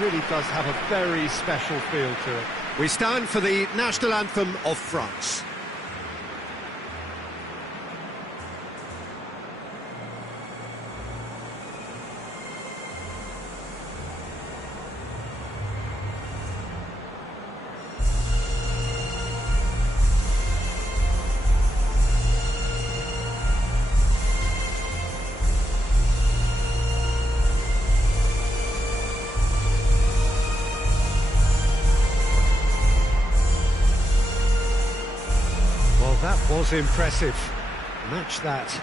really does have a very special feel to it. We stand for the national anthem of France. That was impressive. Match that.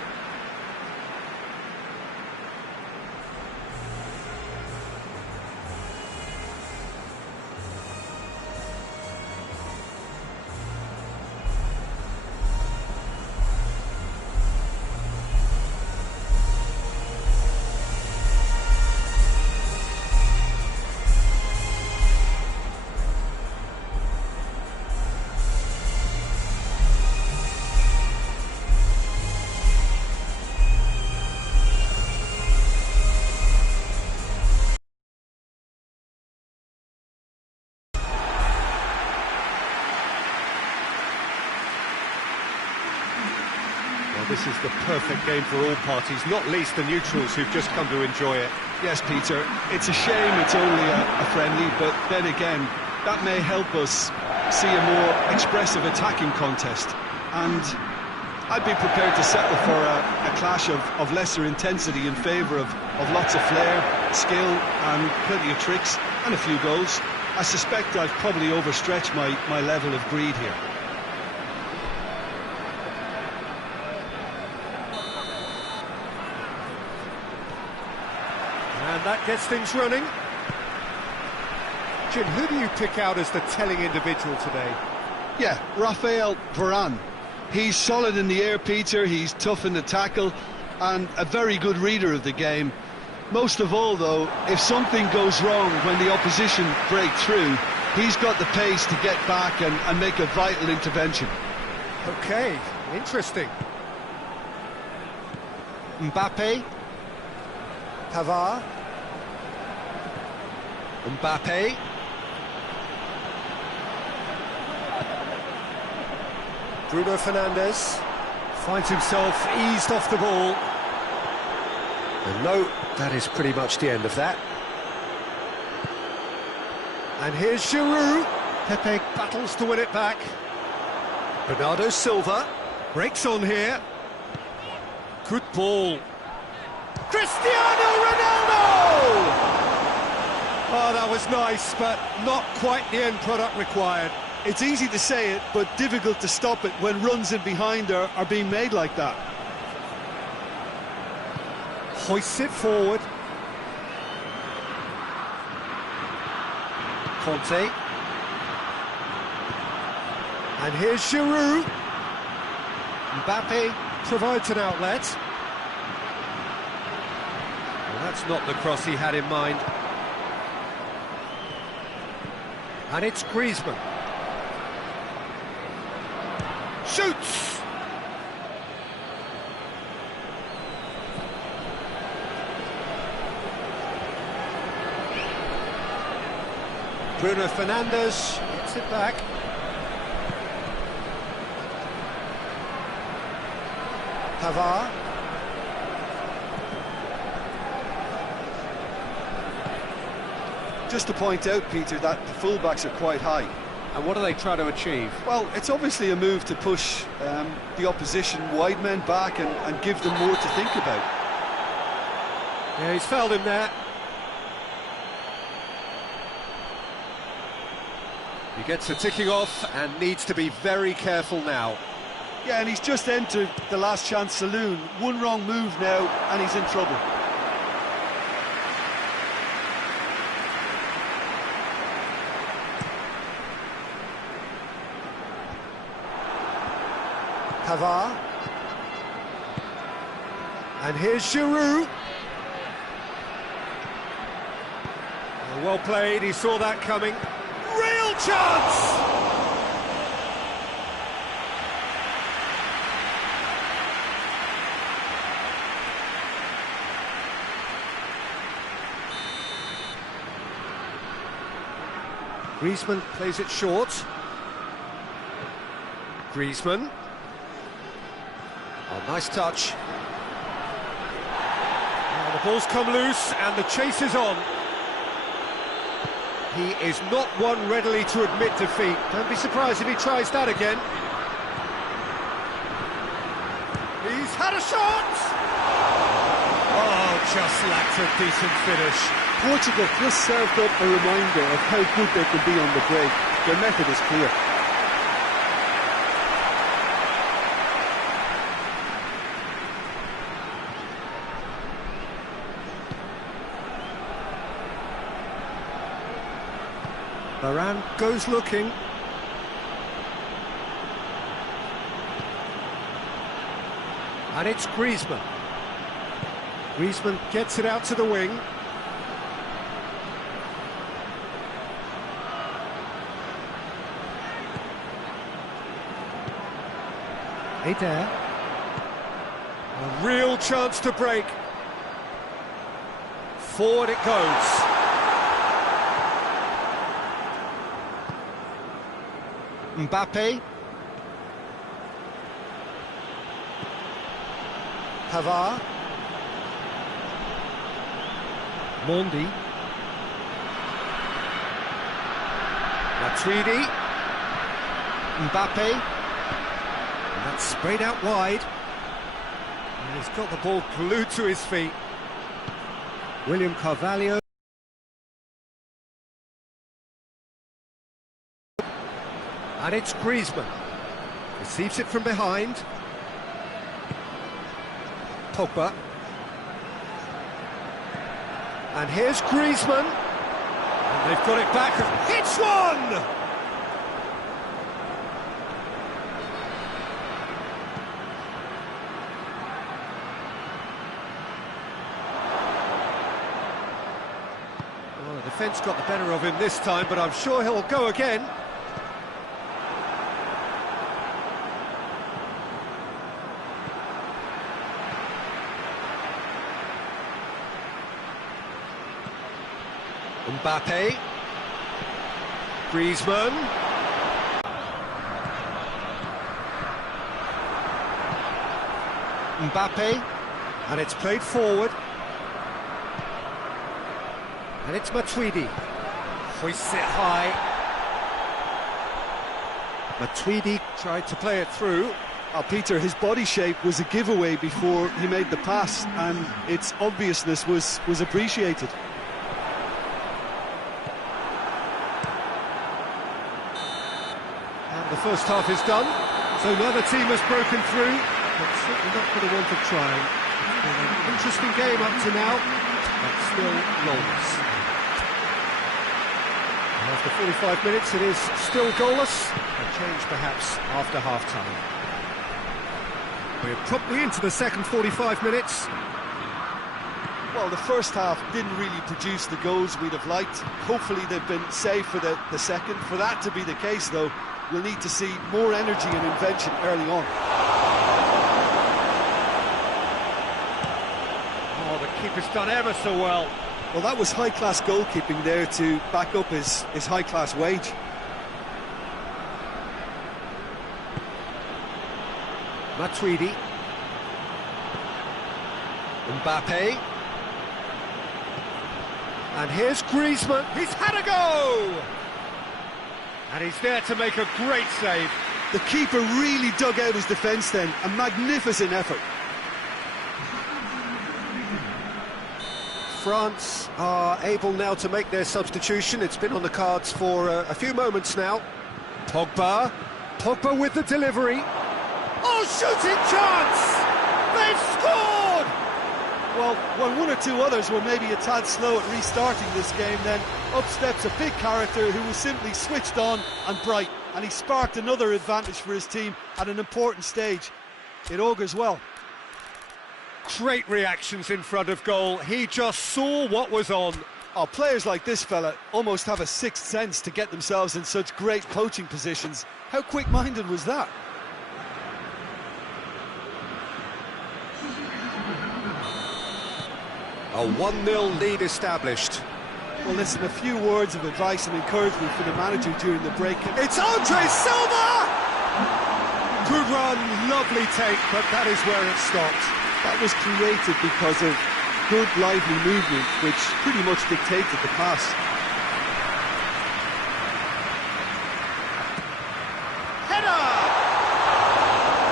This is the perfect game for all parties, not least the neutrals who've just come to enjoy it. Yes, Peter, it's a shame it's only a friendly, but then again, that may help us see a more expressive attacking contest. And I'd be prepared to settle for a clash of lesser intensity in favour of lots of flair, skill and plenty of tricks and a few goals. I suspect I've probably overstretched my level of greed here. And that gets things running. Jim, who do you pick out as the telling individual today? Yeah, Raphael Varane. He's solid in the air, Peter, he's tough in the tackle, and a very good reader of the game. Most of all, though, if something goes wrong when the opposition break through, he's got the pace to get back and make a vital intervention. Okay, interesting. Mbappe. Pavard. Mbappe. Bruno Fernandes finds himself eased off the ball. And no, that is pretty much the end of that. And here's Giroud. Pepe battles to win it back. Bernardo Silva breaks on here. Good ball. Cristiano Ronaldo! Oh, that was nice, but not quite the end product required. It's easy to say it, but difficult to stop it when runs in behind are being made like that. Hoists it forward. Conte. And here's Giroud. Mbappe. Provides an outlet. Well, that's not the cross he had in mind. And it's Griezmann. Shoots! Bruno Fernandes gets it back. Pavard. Just to point out, Peter, that the fullbacks are quite high. And what are they trying to achieve? Well, it's obviously a move to push the opposition wide men back and give them more to think about. Yeah, he's fouled him there. He gets the ticking off and needs to be very careful now. Yeah, and he's just entered the last chance saloon. One wrong move now and he's in trouble. Pavard. And here's Giroud. Well played, he saw that coming. Real chance! Griezmann plays it short. Griezmann. Oh, nice touch. Now the ball's come loose and the chase is on. He is not one readily to admit defeat. Don't be surprised if he tries that again. He's had a shot! Oh, just lacked a decent finish. Portugal just served up a reminder of how good they can be on the break. Their method is clear. Varane goes looking. And it's Griezmann. Griezmann gets it out to the wing. Eder. A real chance to break. Forward it goes. Mbappe. Pavard. Mondi. Matuidi. Mbappe. And that's sprayed out wide. And he's got the ball glued to his feet. William Carvalho. And it's Griezmann. Receives it from behind. Pogba. And here's Griezmann. And they've got it back. It's one! Well, the defence got the better of him this time, but I'm sure he'll go again. Mbappe. Griezmann. Mbappe. And it's played forward. And it's Matuidi. Hoists it high. Matuidi tried to play it through. Peter, his body shape was a giveaway before he made the pass, and its obviousness was appreciated. The first half is done, so neither team has broken through, but certainly not for the want of trying. It's been an interesting game up to now, but still goalless. And after 45 minutes, it is still goalless. A change perhaps after half-time. We're promptly into the second 45 minutes. Well, the first half didn't really produce the goals we'd have liked. Hopefully they've been saved for the second. For that to be the case, though, we'll need to see more energy and invention early on. Oh, the keeper's done ever so well. Well, that was high-class goalkeeping there to back up his high-class wage. Matuidi. Mbappe. And here's Griezmann. He's had a go! And he's there to make a great save. The keeper really dug out his defence then. A magnificent effort. France are able now to make their substitution. It's been on the cards for a few moments now. Pogba. Pogba with the delivery. Oh, shooting chance! They've scored! Well, when one or two others were maybe a tad slow at restarting this game, then up steps a big character who was simply switched on and bright, and he sparked another advantage for his team at an important stage. It augurs well. Great reactions in front of goal. He just saw what was on. Oh, players like this fella almost have a sixth sense to get themselves in such great poaching positions. How quick-minded was that? A 1-0 lead established. Well, listen, a few words of advice and encouragement for the manager during the break. It's Andre Silva! Good run, lovely take, but that is where it stopped. That was created because of good, lively movement, which pretty much dictated the pass. Header!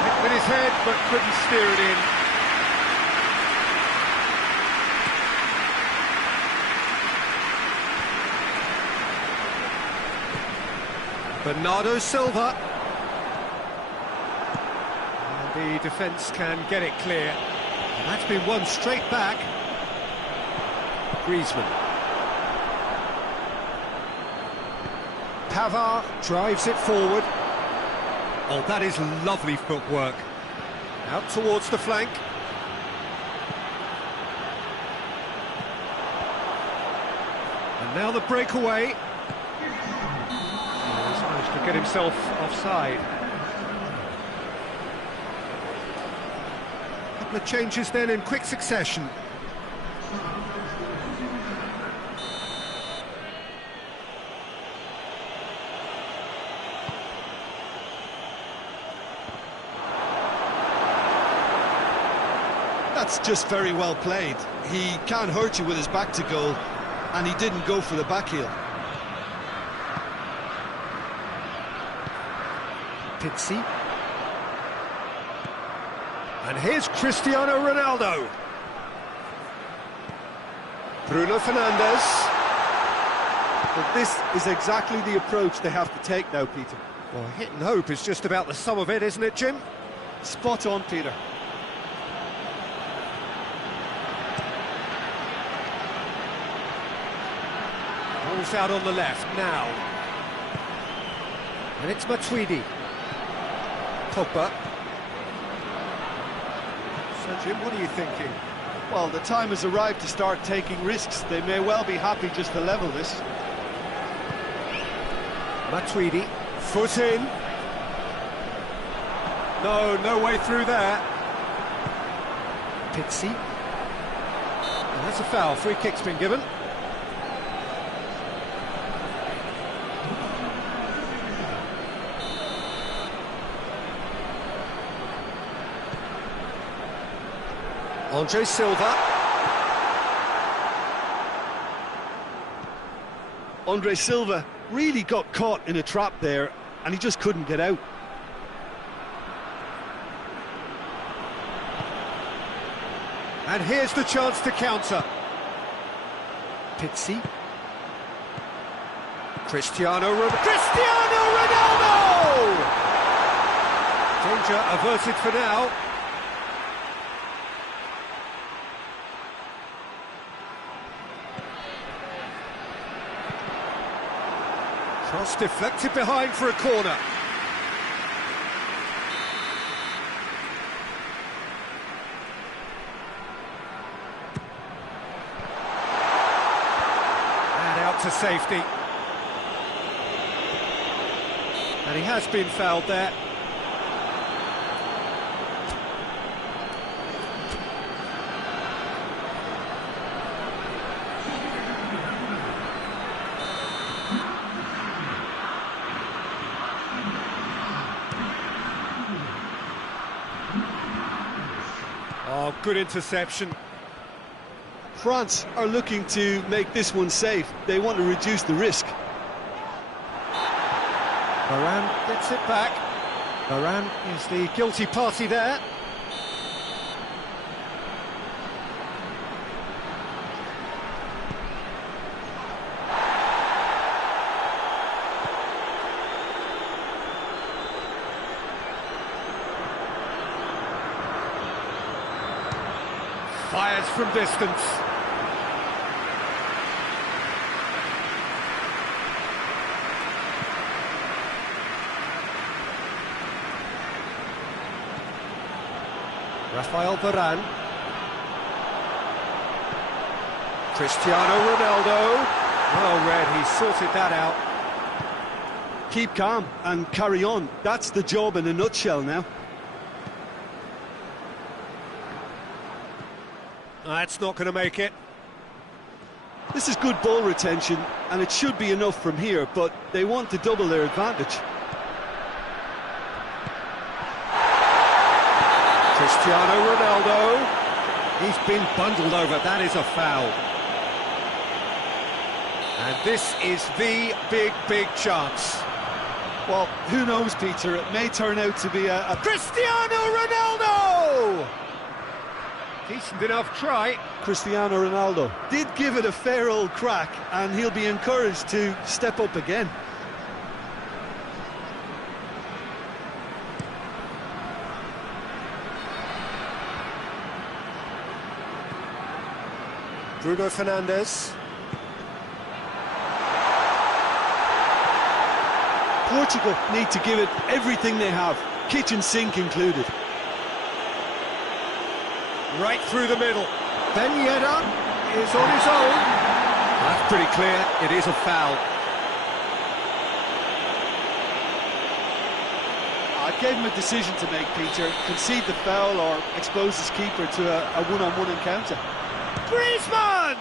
Hit with his head, but couldn't steer it in. Bernardo Silva. And the defence can get it clear. And that's been won straight back. Griezmann. Pavard drives it forward. Oh, that is lovely footwork. Out towards the flank. And now the breakaway. He's managed to get himself offside. A couple of changes then in quick succession. That's just very well played. He can't hurt you with his back to goal, and he didn't go for the back heel. Pizzi. And here's Cristiano Ronaldo. Bruno Fernandes. But this is exactly the approach they have to take now, Peter. Well, hit and hope is just about the sum of it, isn't it, Jim? Spot on, Peter. Ball's out on the left now. And it's Matuidi. Pogba. So, Jim, what are you thinking? Well, the time has arrived to start taking risks. They may well be happy just to level this. Matuidi, foot in. No way through there. Pizzi. And that's a foul. Free kick's been given. Andre Silva. Andre Silva really got caught in a trap there, and he just couldn't get out. And here's the chance to counter. Pizzi. Cristiano Ronaldo! Danger averted for now. Cross deflected behind for a corner. And out to safety. And he has been fouled there. Oh, good interception. France are looking to make this one safe. They want to reduce the risk. Varane gets it back. Varane is the guilty party there. Fires from distance. Rafael Varane. Cristiano Ronaldo. Well read, he sorted that out. Keep calm and carry on. That's the job in a nutshell now. That's not going to make it. This is good ball retention, and it should be enough from here, but they want to double their advantage. Cristiano Ronaldo. He's been bundled over. That is a foul. And this is the big chance. Well, who knows, Peter? It may turn out to be a Cristiano Ronaldo! Decent enough try. Cristiano Ronaldo did give it a fair old crack, and he'll be encouraged to step up again. Bruno Fernandes. Portugal need to give it everything they have, kitchen sink included. Right through the middle. Ben Yedder is on his own. That's pretty clear. It is a foul. I gave him a decision to make, Peter. Concede the foul or expose his keeper to a one-on-one encounter. Griezmann!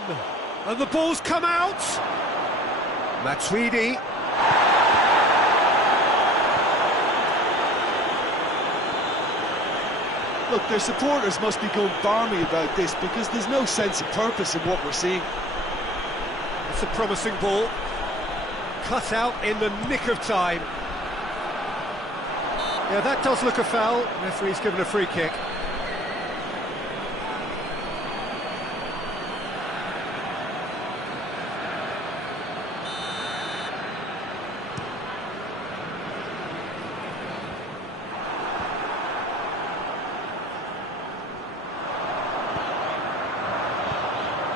And the ball's come out. Matuidi. Look, their supporters must be going barmy about this because there's no sense of purpose in what we're seeing. It's a promising ball. Cut out in the nick of time. Yeah, that does look a foul. Referee's given a free kick.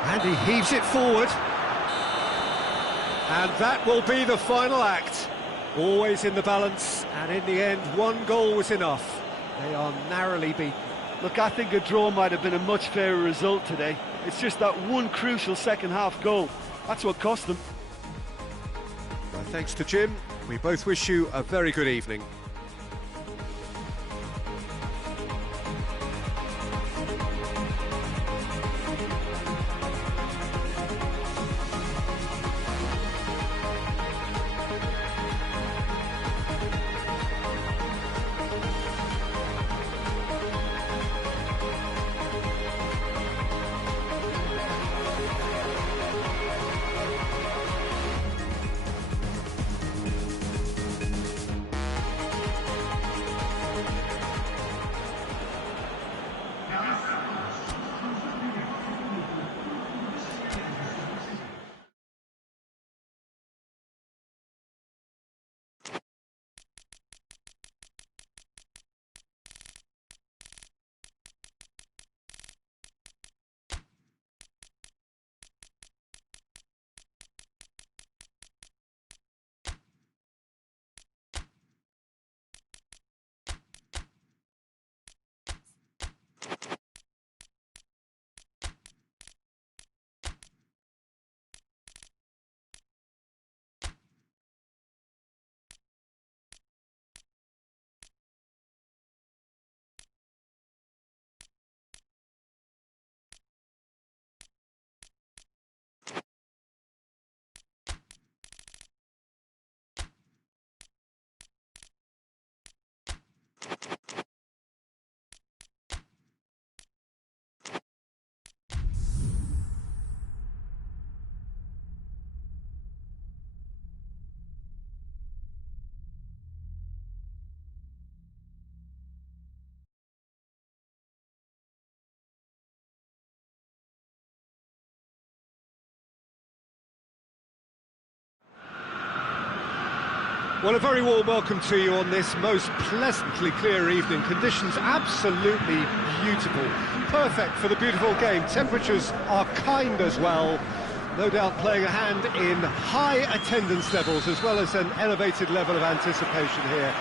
And he heaves it forward. And that will be the final act. Always in the balance, and in the end, one goal was enough. They are narrowly beaten. Look, I think a draw might have been a much fairer result today. It's just that one crucial second-half goal. That's what cost them. Well, thanks to Jim. We both wish you a very good evening. Well, a very warm welcome to you on this most pleasantly clear evening. Conditions absolutely beautiful. Perfect for the beautiful game. Temperatures are kind as well. No doubt playing a hand in high attendance levels as well as an elevated level of anticipation here.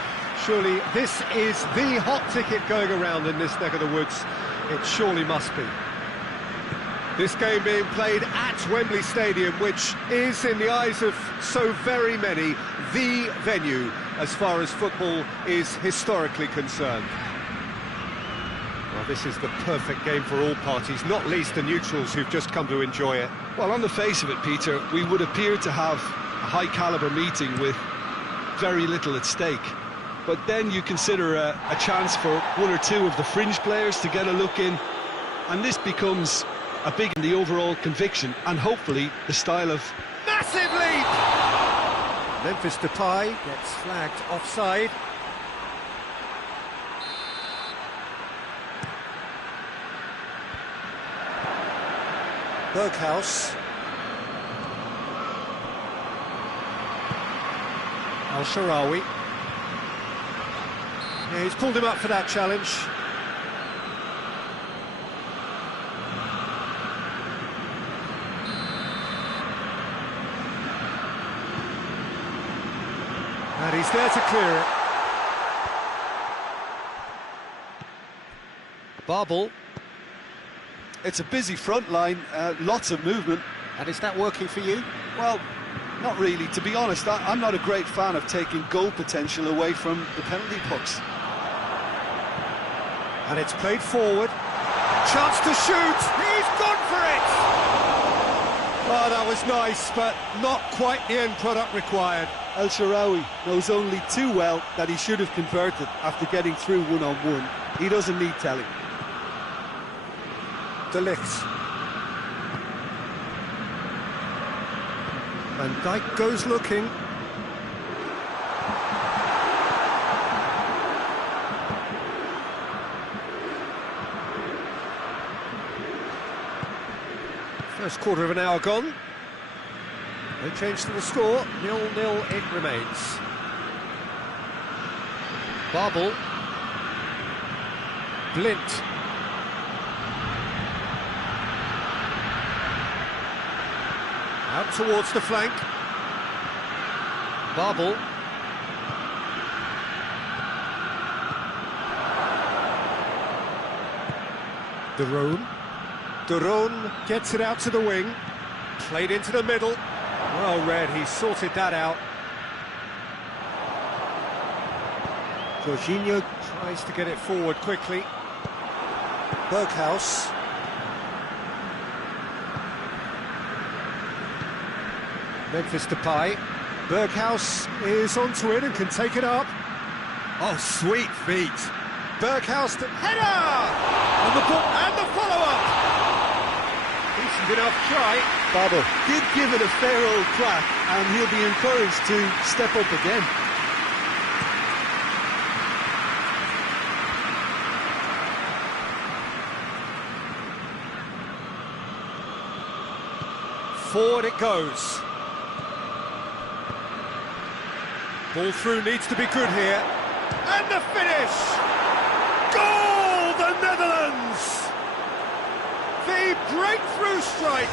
Surely this is the hot ticket going around in this neck of the woods. It surely must be. This game being played at Wembley Stadium, which is, in the eyes of so very many, the venue as far as football is historically concerned. Well, this is the perfect game for all parties, not least the neutrals who've just come to enjoy it. Well, on the face of it, Peter, we would appear to have a high-caliber meeting with very little at stake. But then you consider a chance for one or two of the fringe players to get a look in, and this becomes a big in the overall conviction and hopefully the style of... Massive leap! Memphis Depay gets flagged offside. Berghaus. Al-Sharawi. Yeah, he's pulled him up for that challenge. And he's there to clear it. Babel. It's a busy front line, lots of movement. And is that working for you? Well, not really. To be honest, I'm not a great fan of taking goal potential away from the penalty box. And it's played forward. Chance to shoot. He's gone for it! Oh, that was nice, but not quite the end product required. El-Shaarawy knows only too well that he should have converted after getting through one-on-one. He doesn't need telling. De Ligt. Van Dijk goes looking. First quarter of an hour gone. No change to the score. 0-0 it remains. Babel. Blint. Out towards the flank. Babel. De Roon gets it out to the wing. Played into the middle. Well read, he sorted that out. Jorginho tries to get it forward quickly. Berghaus. Memphis Depay. Berghaus is onto it and can take it up. Oh, sweet feet. Berghaus to header! On the ball and the follow-up. Decent enough try. Babel did give it a fair old crack, and he'll be encouraged to step up again. Forward it goes. Ball through needs to be good here. And the finish! Goal, the Netherlands! The breakthrough strike!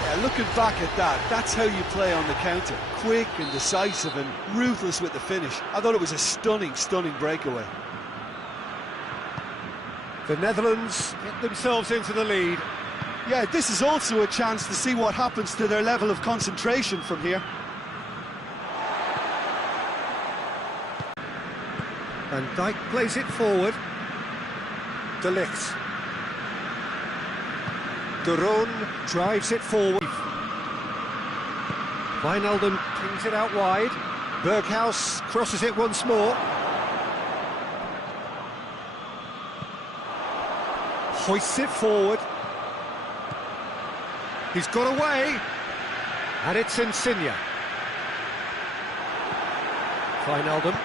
Yeah, looking back at that, that's how you play on the counter. Quick and decisive and ruthless with the finish. I thought it was a stunning, stunning breakaway. The Netherlands get themselves into the lead. Yeah, this is also a chance to see what happens to their level of concentration from here. Van Dijk plays it forward. De Ligt. De Roon drives it forward. Wijnaldum pings it out wide. Berghaus crosses it once more. Hoists it forward. He's got away. And it's Insigne. Wijnaldum.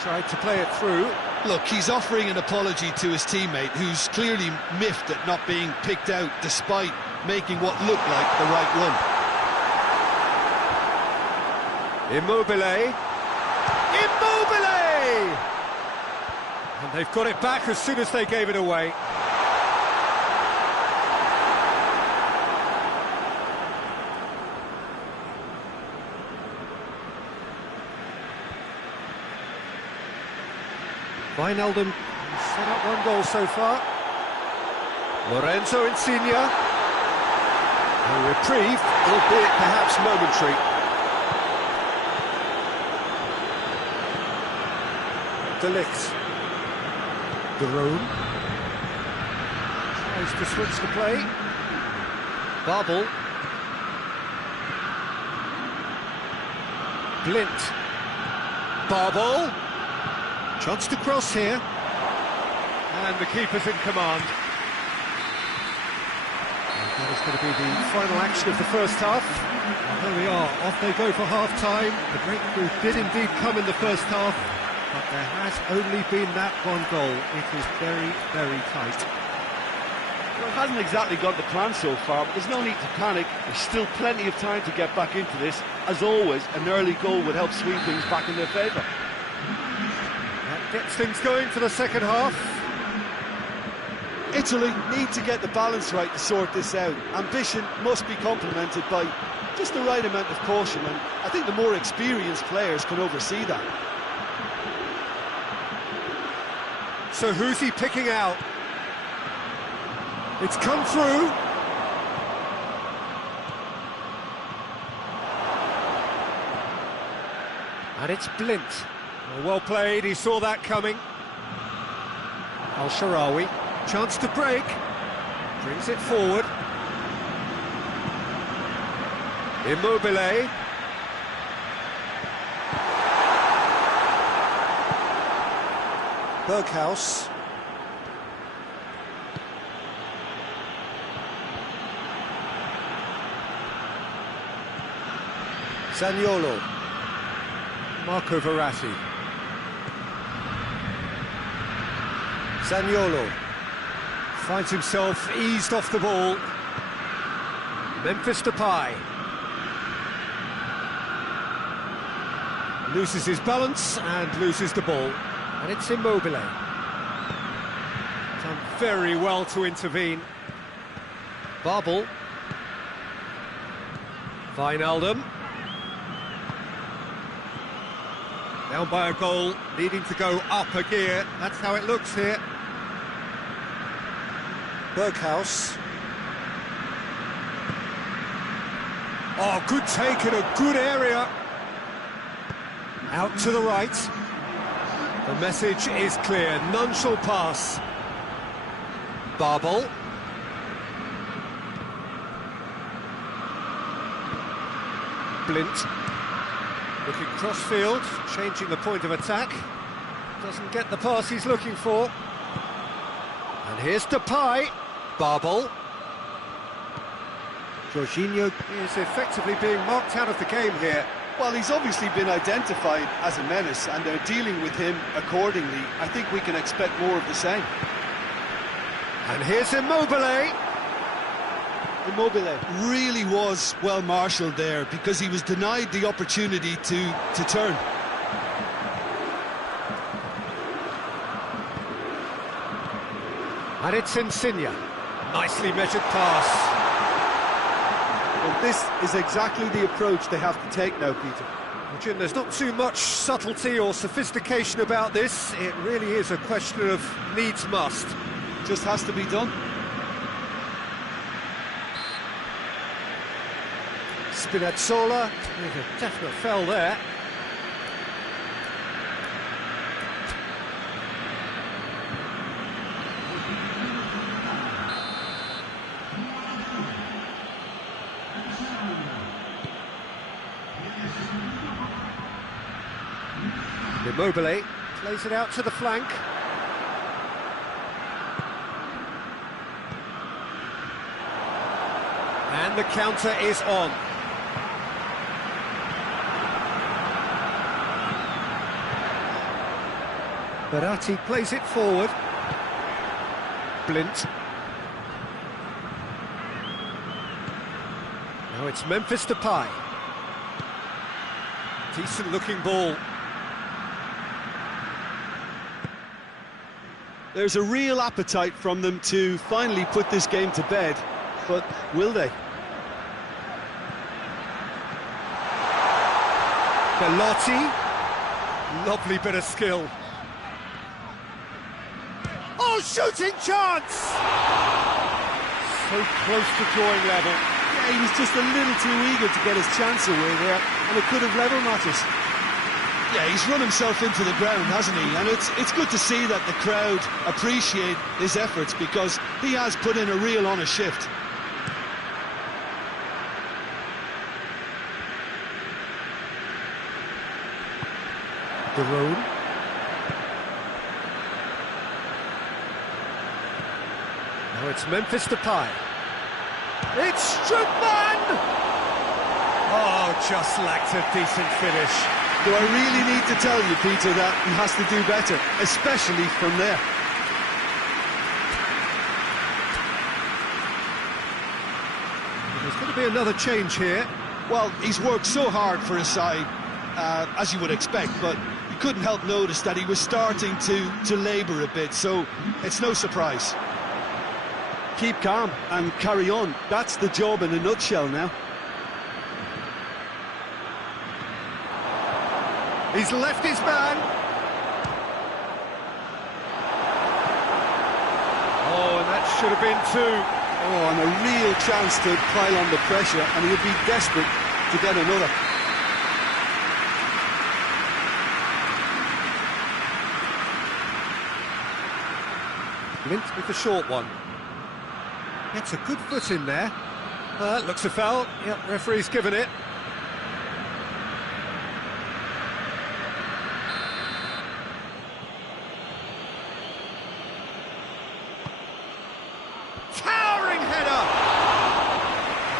Tried to play it through. Look, he's offering an apology to his teammate, who's clearly miffed at not being picked out despite making what looked like the right one. Immobile. Immobile! And they've got it back as soon as they gave it away. Wijnaldum set up one goal so far. Lorenzo Insigne. A reprieve, albeit perhaps momentary. De Ligt. De Roon. Tries to switch the play. Babel. Blint. Babel. Chance to cross here. And the keeper's in command. And that is going to be the final action of the first half. And there we are, off they go for half-time. The breakthrough did indeed come in the first half, but there has only been that one goal. It is very, very tight. Well, it hasn't exactly got the plan so far, but there's no need to panic. There's still plenty of time to get back into this. As always, an early goal would help swing things back in their favour. That gets things going for the second half. Italy need to get the balance right to sort this out. Ambition must be complemented by just the right amount of caution, and I think the more experienced players can oversee that. So who's he picking out? It's come through. And it's Blint. Well played, he saw that coming. Al-Sharawi, chance to break. Brings it forward. Immobile. Berghaus. Zaniolo. Marco Verratti. Zaniolo finds himself eased off the ball. Memphis Depay loses his balance and loses the ball, and it's Immobile. Done very well to intervene. Babel. Wijnaldum. Down by a goal, needing to go up a gear. That's how it looks here. Berghaus. Oh, good take in a good area. Out to the right. The message is clear, none shall pass. Babel. Blint. Looking cross-field, changing the point of attack. Doesn't get the pass he's looking for. And here's Depay. Babel. Jorginho is effectively being marked out of the game here. Well, he's obviously been identified as a menace, and they're dealing with him accordingly. I think we can expect more of the same. And here's Immobile. Immobile really was well marshalled there, because he was denied the opportunity to turn. And it's Insigne. Nicely measured pass. Well, this is exactly the approach they have to take now, Peter. Well, Jim, there's not too much subtlety or sophistication about this. It really is a question of needs must. Just has to be done. Spinazzola, with a definite foul there. Immobile plays it out to the flank. And the counter is on. Verratti plays it forward. Blint. Now it's Memphis Depay. Decent looking ball. There's a real appetite from them to finally put this game to bed, but will they? Belotti. Lovely bit of skill. Oh, shooting chance! So close to drawing level. Yeah, he was just a little too eager to get his chance away there, and it could have level matters. Yeah, he's run himself into the ground, hasn't he? And it's good to see that the crowd appreciate his efforts, because he has put in a real honest shift. De Roon. Now it's Memphis Depay. It's Strootman! Oh, just lacked a decent finish. Do I really need to tell you, Peter, that he has to do better, especially from there? There's going to be another change here. Well, he's worked so hard for his side, as you would expect, but you couldn't help notice that he was starting to labour a bit, so it's no surprise. Keep calm and carry on. That's the job in a nutshell now. He's left his man. Oh, and that should have been two. Oh, and a real chance to pile on the pressure, and he'll be desperate to get another. Lint with the short one. Gets a good foot in there. Looks a foul. Yep, referee's given it. Towering header!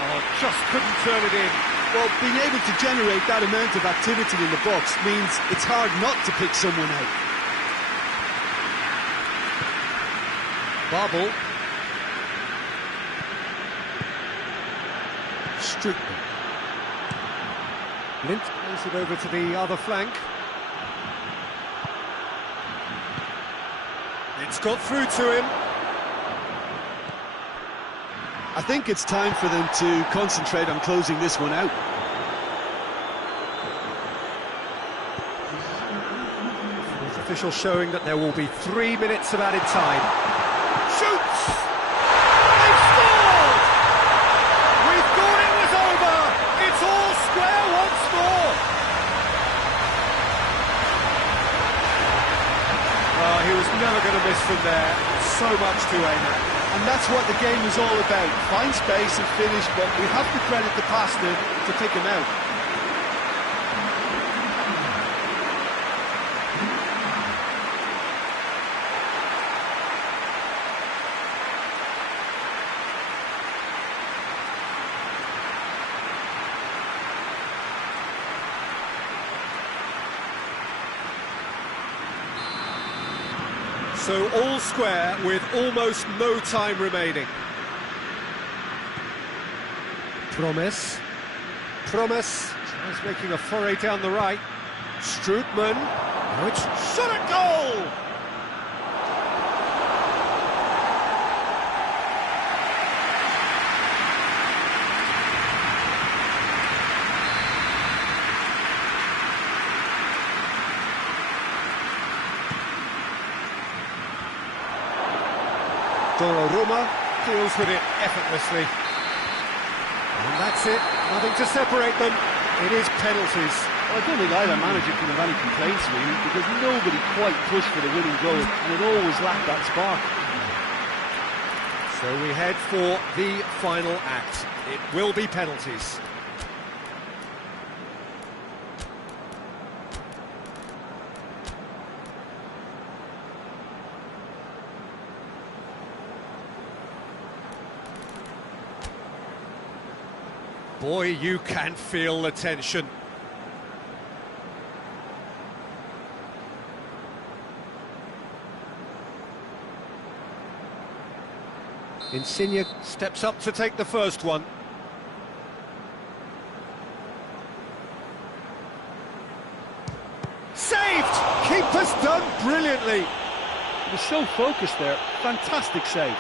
Oh, just couldn't turn it in. Well, being able to generate that amount of activity in the box means it's hard not to pick someone out. Barbel. Strootman. Lint plays it over to the other flank. It's got through to him. I think it's time for them to concentrate on closing this one out. There's official showing that there will be 3 minutes of added time. Shoots! They've scored! We thought it was over! It's all square once more! Oh, he was never going to miss from there. So much to aim at. And that's what the game is all about. Find space and finish, but we have to credit the passer to pick him out. So all square with almost no time remaining. Promise. He's making a foray down the right. Strootman. Now it's shot at goal! Donnarumma deals with it effortlessly. And that's it, nothing to separate them. It is penalties. Well, I don't think either manager can have any complaints, really, because nobody quite pushed for the winning goal, and it always lacked that spark. So we head for the final act. It will be penalties. Boy, you can feel the tension. Insigne steps up to take the first one. Saved! Keeper's done brilliantly. He was so focused there. Fantastic save.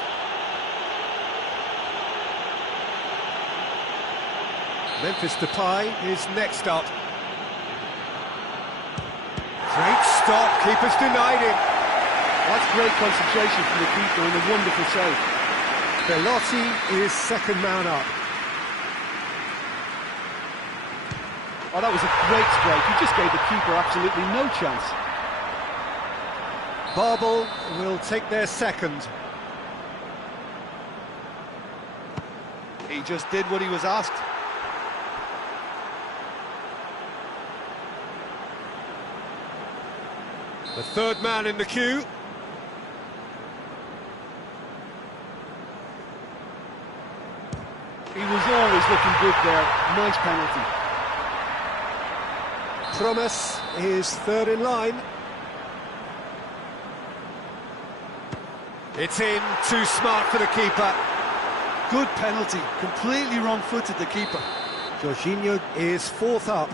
Memphis Depay is next up. Great stop, keeper's denied him. That's great concentration from the keeper and a wonderful save. Belotti is second man up. Oh, that was a great strike. He just gave the keeper absolutely no chance. Babel will take their second. He just did what he was asked. The third man in the queue. He was always looking good there. Nice penalty. Promise is third in line. It's in, too smart for the keeper. Good penalty. Completely wrong-footed, the keeper. Jorginho is fourth up.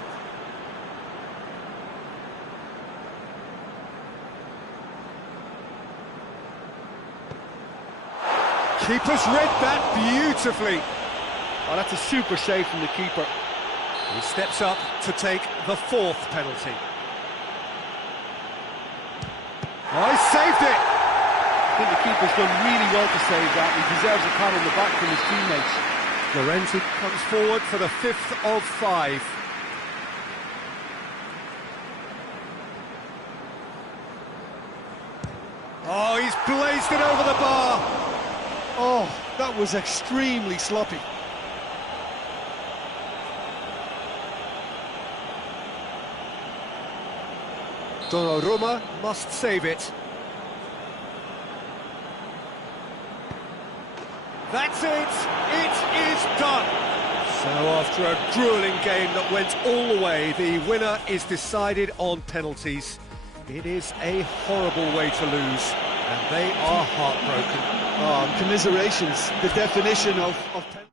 Keeper's read that beautifully. Oh, that's a super save from the keeper. He steps up to take the fourth penalty. Oh, he saved it! I think the keeper's done really well to save that. He deserves a pat on the back from his teammates. Llorente comes forward for the fifth of five. Oh, he's blazed it over the bar. Oh, that was extremely sloppy. Donnarumma must save it. That's it! It is done! So after a gruelling game that went all the way, the winner is decided on penalties. It is a horrible way to lose, and they are heartbroken. Oh, commiserations, the definition of penalty.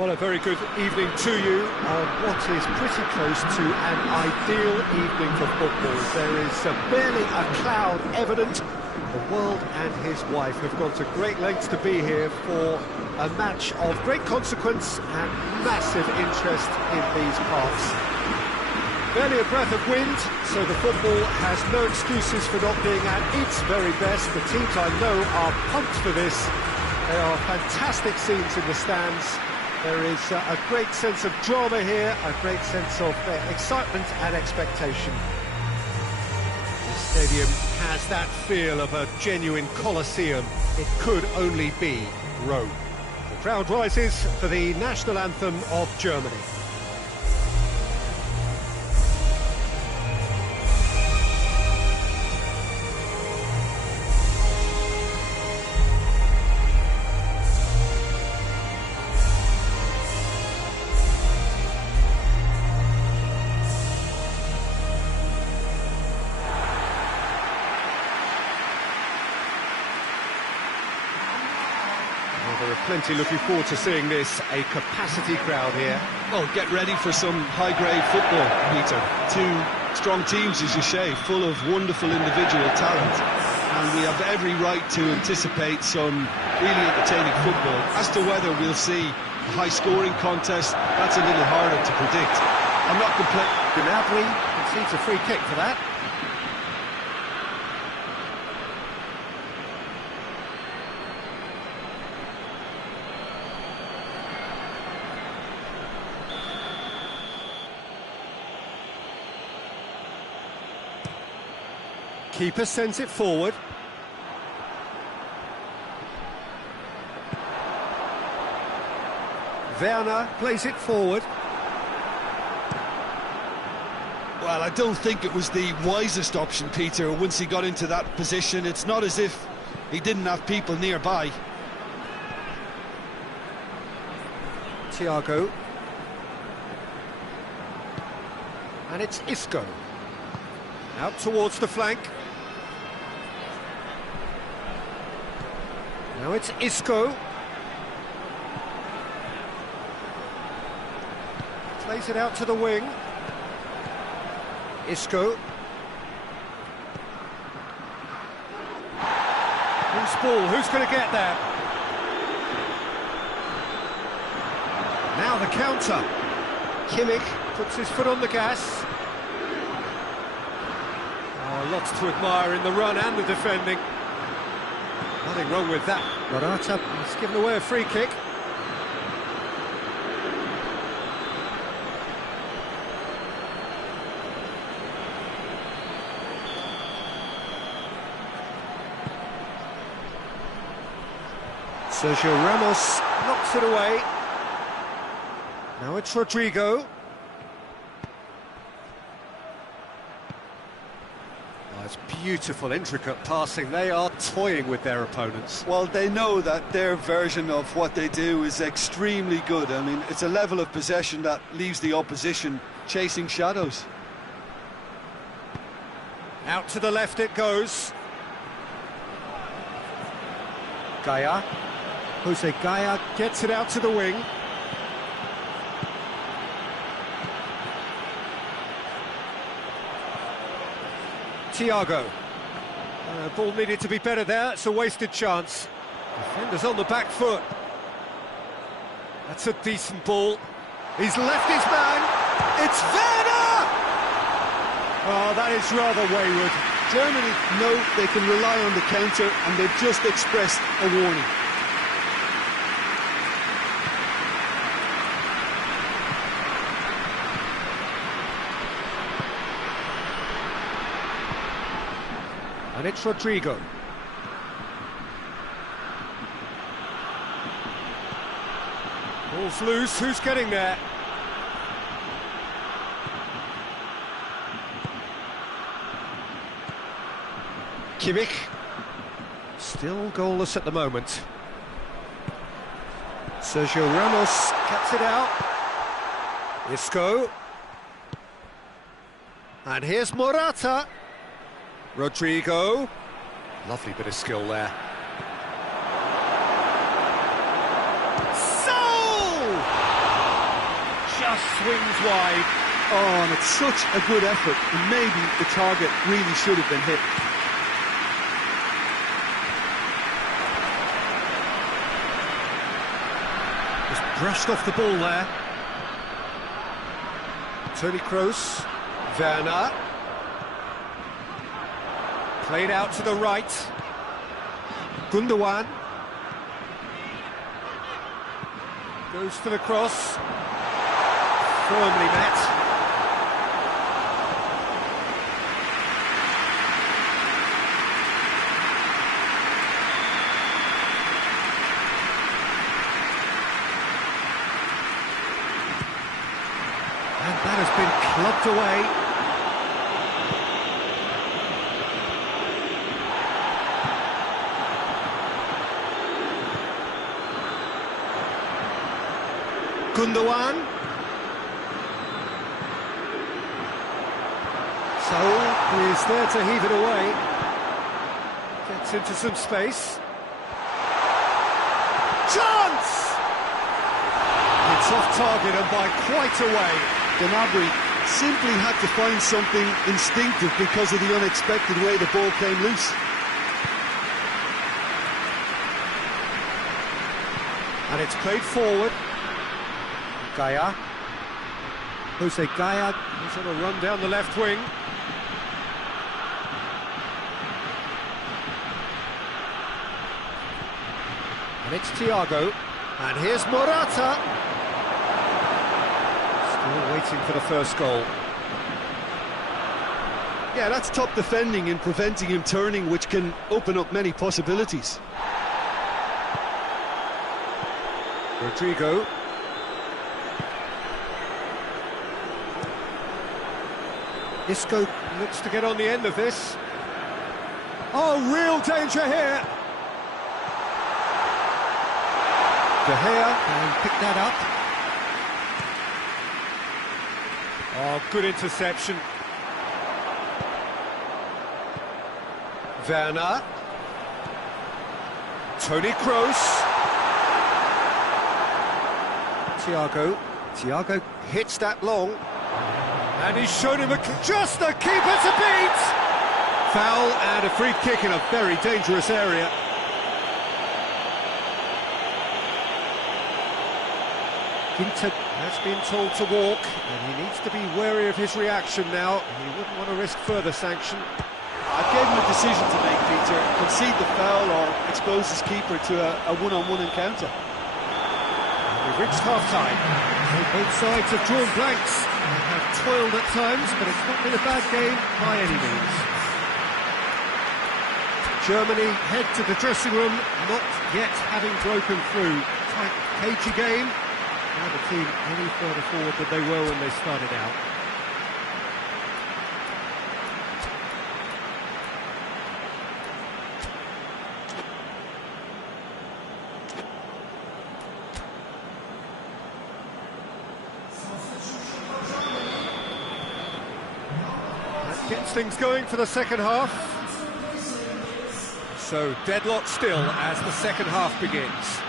Well, a very good evening to you on what is pretty close to an ideal evening for football. There is barely a cloud evident. The world and his wife have gone to great lengths to be here for a match of great consequence and massive interest in these parts. Barely a breath of wind, so the football has no excuses for not being at its very best. The teams I know are pumped for this. There are fantastic scenes in the stands. There is a great sense of drama here, a great sense of excitement and expectation. The stadium has that feel of a genuine Colosseum. It could only be Rome. The crowd rises for the national anthem of Germany. There are plenty looking forward to seeing this, a capacity crowd here. Well, get ready for some high-grade football, Peter. Two strong teams, as you say, full of wonderful individual talent. And we have every right to anticipate some really entertaining football. As to whether we'll see a high-scoring contest, that's a little harder to predict. I'm not complaining. Gnabry concedes a free kick for that. Keeper sends it forward. Werner plays it forward. Well, I don't think it was the wisest option, Peter, once he got into that position. It's not as if he didn't have people nearby. Thiago. And it's Isco. Out towards the flank. Now it's Isco. Plays it out to the wing. Isco. Who's ball? Who's going to get there? Now the counter. Kimmich puts his foot on the gas. Lots to admire in the run and the defending. Nothing wrong with that. Morata has given away a free kick. Sergio Ramos knocks it away. Now it's Rodrigo. It's beautiful, intricate passing. They are toying with their opponents. Well, they know that their version of what they do is extremely good. I mean, it's a level of possession that leaves the opposition chasing shadows. Out to the left it goes. Gaia. Jose Gaia gets it out to the wing. Thiago. Ball needed to be better there, it's a wasted chance. Defender's on the back foot. That's a decent ball. He's left his man. It's Werner! Oh, that is rather wayward. Germany know they can rely on the counter, and they've just expressed a warning. And it's Rodrigo. Ball's loose, who's getting there? Kimmich. Still goalless at the moment. Sergio Ramos cuts it out. Isco. And here's Morata. Rodrigo. Lovely bit of skill there. So! Just swings wide. Oh, and it's such a good effort, and maybe the target really should have been hit. Just brushed off the ball there. Toni Kroos. Werner. Played out to the right. Gundogan. Goes for the cross. Firmly met. And that has been clubbed away. Gundogan. Saul is there to heave it away. Gets into some space. Chance! It's off target and by quite a way. Gnabry simply had to find something instinctive because of the unexpected way the ball came loose. And it's played forward. Gaia. Jose Gaia is on a run down the left wing. And it's Thiago. And here's Morata. Still waiting for the first goal. Yeah, that's top defending and preventing him turning, which can open up many possibilities. Rodrigo. Isco looks to get on the end of this. Oh, real danger here. De Gea can pick that up. Oh, good interception. Werner. Toni Kroos. Thiago hits that long. And he's shown him just the keeper to beat! Foul and a free kick in a very dangerous area. Ginter has been told to walk, and he needs to be wary of his reaction now. He wouldn't want to risk further sanction. I gave him a decision to make, Peter. Concede the foul or expose his keeper to a one-on-one encounter. And we've reached half-time. So both sides have drawn blanks. They have toiled at times, but it's not been a bad game by any means. Germany head to the dressing room, not yet having broken through. Tight, cagey game. Now the team any further forward than they were when they started out. That gets things going for the second half. So deadlock still as the second half begins.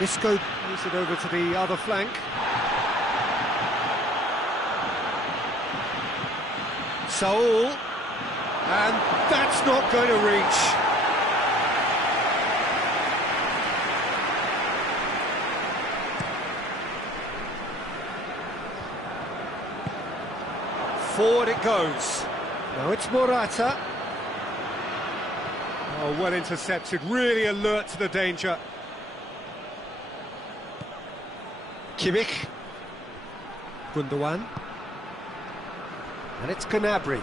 Isco moves it over to the other flank. Saul, and that's not going to reach. Forward it goes. Now it's Morata. Oh, well intercepted, really alert to the danger. Kimmich. Gundogan. And it's Gnabry.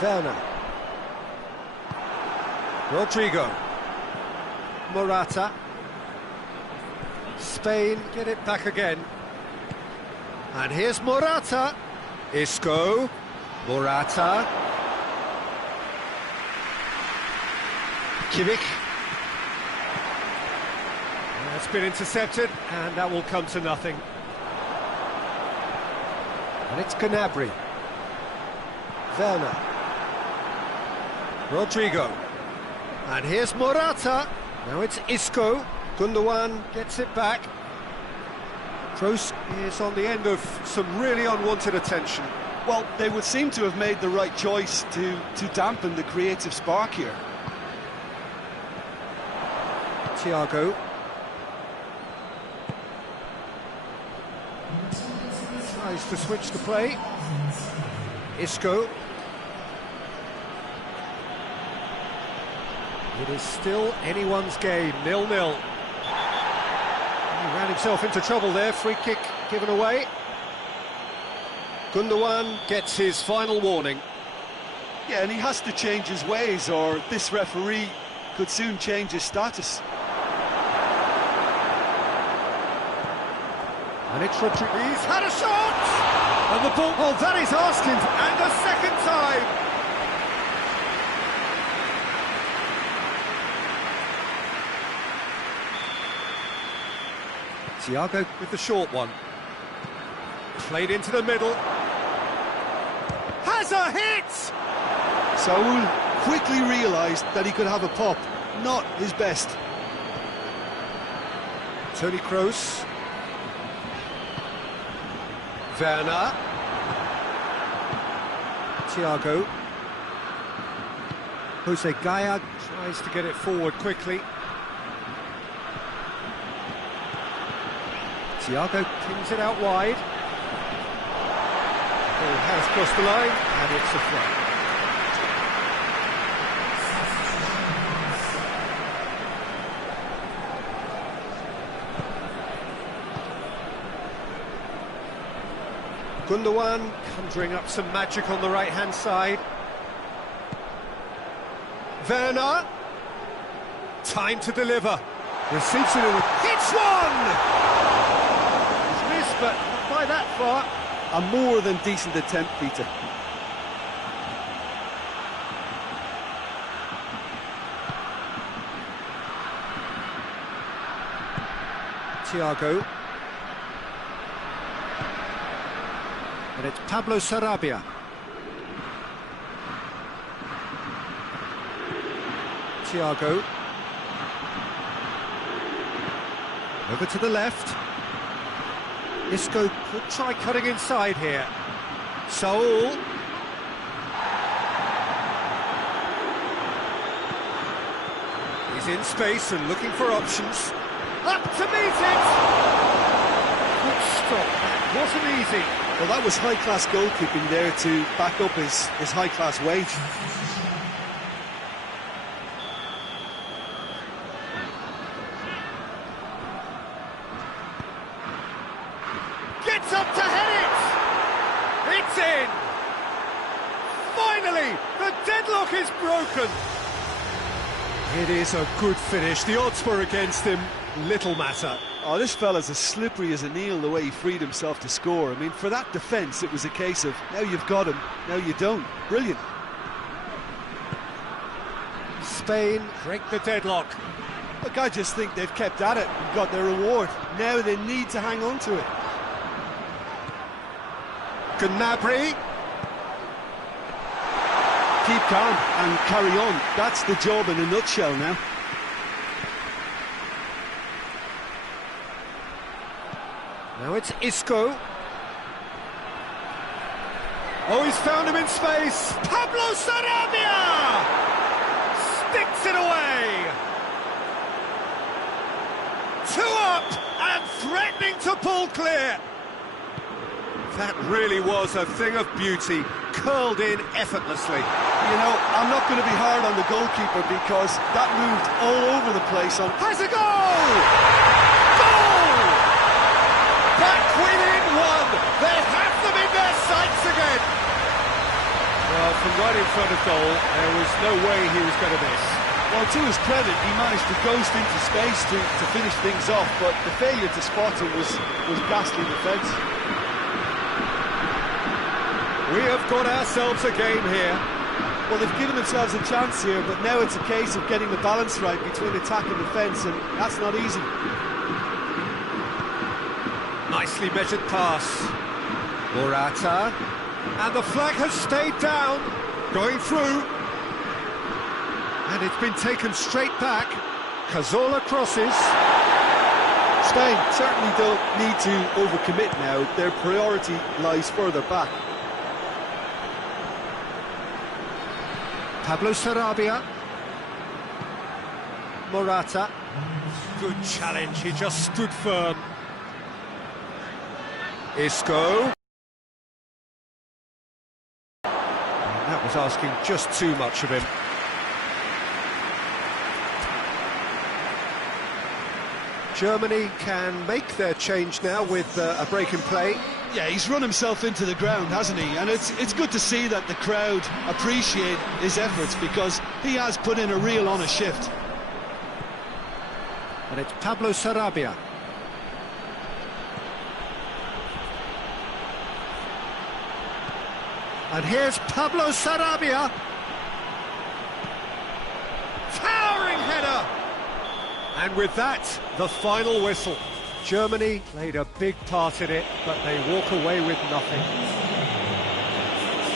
Werner. Rodrigo. Morata. Spain get it back again. And here's Morata. Isco. Morata. Kimmich. That's been intercepted, and that will come to nothing. And it's Gnabry. Werner. Rodrigo. And here's Morata. Now it's Isco. Gundogan gets it back. Kroos is on the end of some really unwanted attention. Well, they would seem to have made the right choice to dampen the creative spark here. Thiago. Tries to switch the play. Isco. It is still anyone's game, 0-0. He ran himself into trouble there, free kick given away. Gundogan gets his final warning. Yeah, and he has to change his ways, or this referee could soon change his status. And it's Rodriguez. He's had a shot! And the ball... Oh, that is asking for... And a second time! Thiago with the short one. Played into the middle. Has a hit! Saul quickly realised that he could have a pop. Not his best. Toni Kroos. Werner. Thiago. Jose Gaya tries to get it forward quickly. Thiago pings it out wide. Ball has crossed the line, and it's a throw. Gundogan conjuring up some magic on the right-hand side. Werner. Time to deliver. Receives it in. Hits one! It's missed, but not by that far. A more than decent attempt, Peter. Thiago. And it's Pablo Sarabia. Thiago. Over to the left. Isco could try cutting inside here. Saul. He's in space and looking for options. Up to meet it! Good stop, that wasn't easy. Well, that was high-class goalkeeping there to back up his high-class wage. Gets up to head it! It's in! Finally, the deadlock is broken! It is a good finish. The odds were against him. Little matter. Oh, this fella's as slippery as an eel the way he freed himself to score. I mean, for that defence, it was a case of, now you've got him, now you don't. Brilliant. Spain break the deadlock. Look, I just think they've kept at it and got their reward. Now they need to hang on to it. Gnabry. Keep calm and carry on. That's the job in a nutshell now. Now it's Isco. Oh, he's found him in space. Pablo Sarabia! Sticks it away. 2 up and threatening to pull clear. That really was a thing of beauty, curled in effortlessly. You know, I'm not going to be hard on the goalkeeper because that moved all over the place. Has a goal! Goal! Back within 1. They have them in their sights again. Well, from right in front of goal, there was no way he was going to miss. Well, to his credit, he managed to ghost into space to finish things off, but the failure to spot him was ghastly defence. We have got ourselves a game here. Well, they've given themselves a chance here, but now it's a case of getting the balance right between attack and defence, and that's not easy. Nicely measured pass. Morata. And the flag has stayed down. Going through. And it's been taken straight back. Cazorla crosses. Spain certainly don't need to overcommit now. Their priority lies further back. Pablo Sarabia. Morata. Good challenge, he just stood firm. Isco. And that was asking just too much of him. Germany can make their change now with a break in play. Yeah, he's run himself into the ground, hasn't he? And it's good to see that the crowd appreciate his efforts, because he has put in a real honest shift. And it's Pablo Sarabia. And here's Pablo Sarabia. Towering header! And with that, the final whistle. Germany played a big part in it, but they walk away with nothing.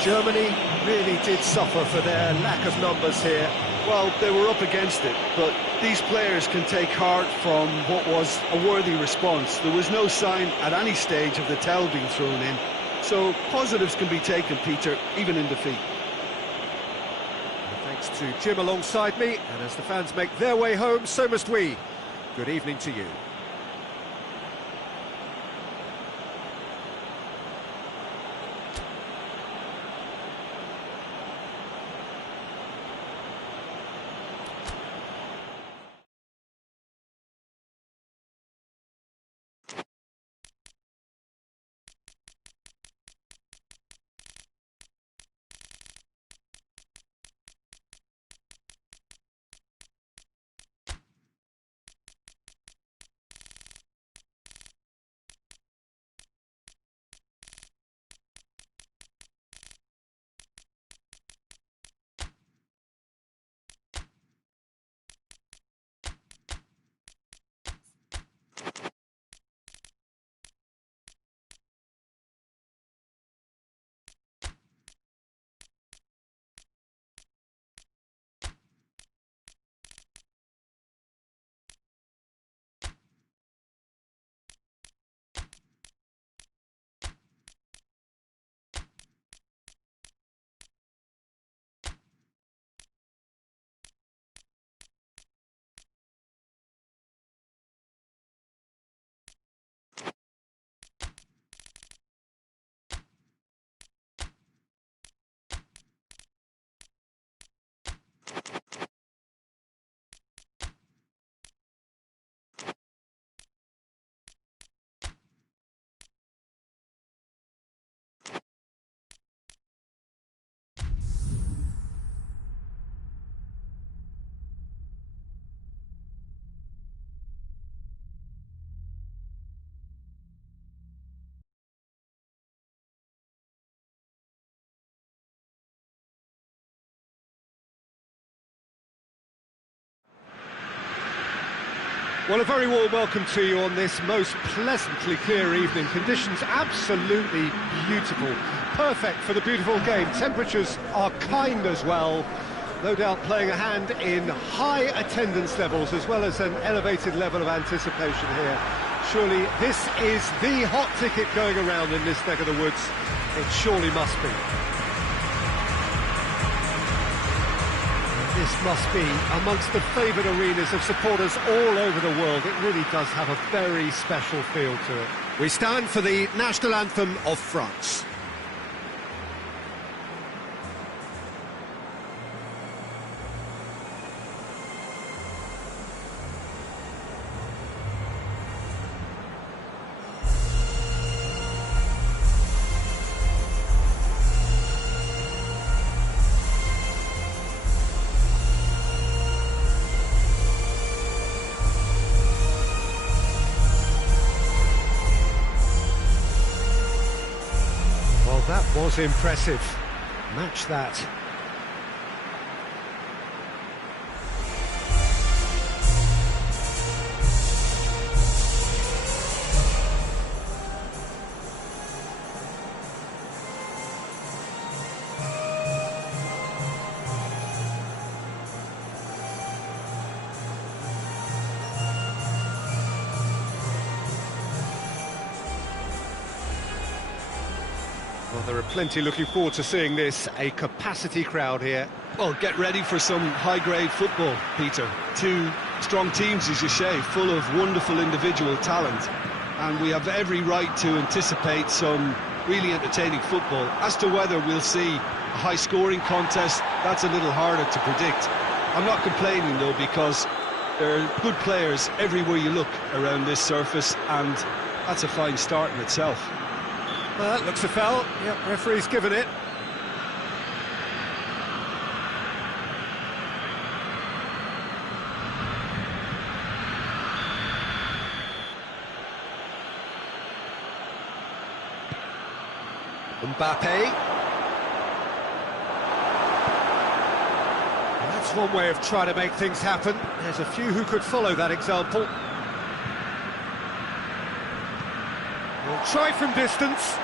Germany really did suffer for their lack of numbers here. Well, they were up against it, but these players can take heart from what was a worthy response. There was no sign at any stage of the towel being thrown in. So positives can be taken, Peter, even in defeat. Thanks to Jim alongside me, and as the fans make their way home, so must we. Good evening to you. Well, a very warm welcome to you on this most pleasantly clear evening. Conditions absolutely beautiful. Perfect for the beautiful game. Temperatures are kind as well. No doubt playing a hand in high attendance levels as well as an elevated level of anticipation here. Surely this is the hot ticket going around in this neck of the woods. It surely must be. This must be amongst the favoured arenas of supporters all over the world. It really does have a very special feel to it. We stand for the national anthem of France. That was impressive. Match that. Well, there are plenty looking forward to seeing this, a capacity crowd here. Well, get ready for some high-grade football, Peter. Two strong teams, as you say, full of wonderful individual talent. And we have every right to anticipate some really entertaining football. As to whether we'll see a high-scoring contest, that's a little harder to predict. I'm not complaining, though, because There are good players everywhere you look around this surface, and that's a fine start in itself. Well, that looks a foul. Yep, referee's given it. Mbappe. That's one way of trying to make things happen. There's a few who could follow that example. We'll try from distance.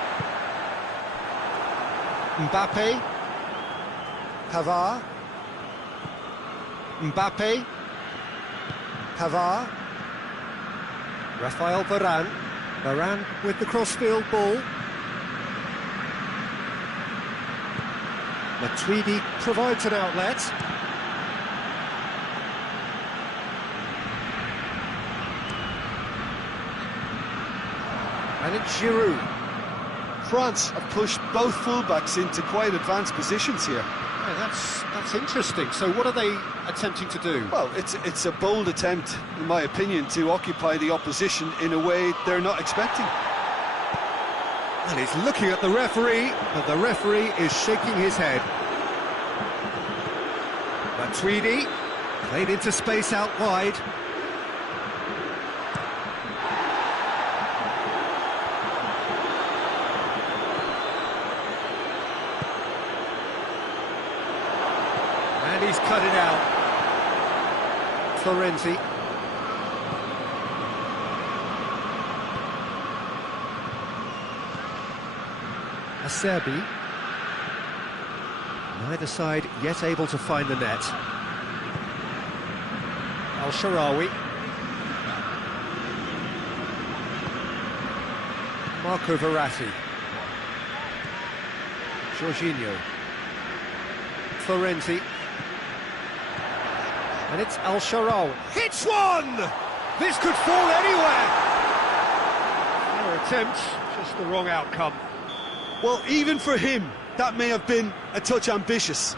Mbappe. Pavard. Mbappe. Pavard. Rafael Varane. Varane with the crossfield ball. Matuidi provides an outlet. And it's Giroud. France have pushed both fullbacks into quite advanced positions here. Yeah, that's interesting. So what are they attempting to do? Well, it's a bold attempt, in my opinion, to occupy the opposition in a way they're not expecting. And he's looking at the referee, but the referee is shaking his head. Matuidi played into space out wide. And he's cut it out. Florenzi. Acerbi. Neither side yet able to find the net. Al-Sharawi. Marco Verratti. Jorginho. Florenzi. And it's Al-Sharawi. Hits one! This could fall anywhere! Fair attempt, just the wrong outcome. Well, even for him, that may have been a touch ambitious.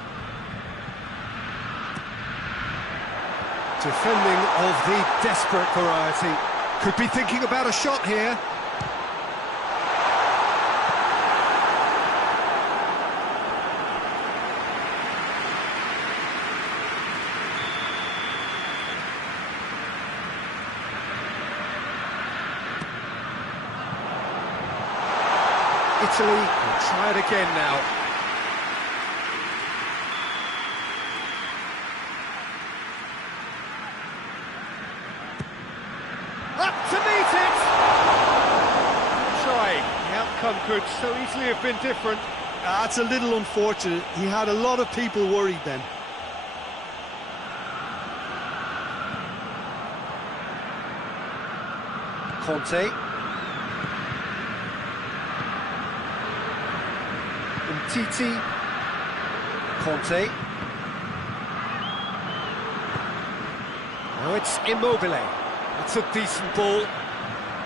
Defending of the desperate variety. Could be thinking about a shot here. Italy will try it again now. Up to meet it! Trying. The outcome could so easily have been different. That's a little unfortunate. He had a lot of people worried then. Conte. Titi. Conte. Now it's Immobile. That's a decent ball.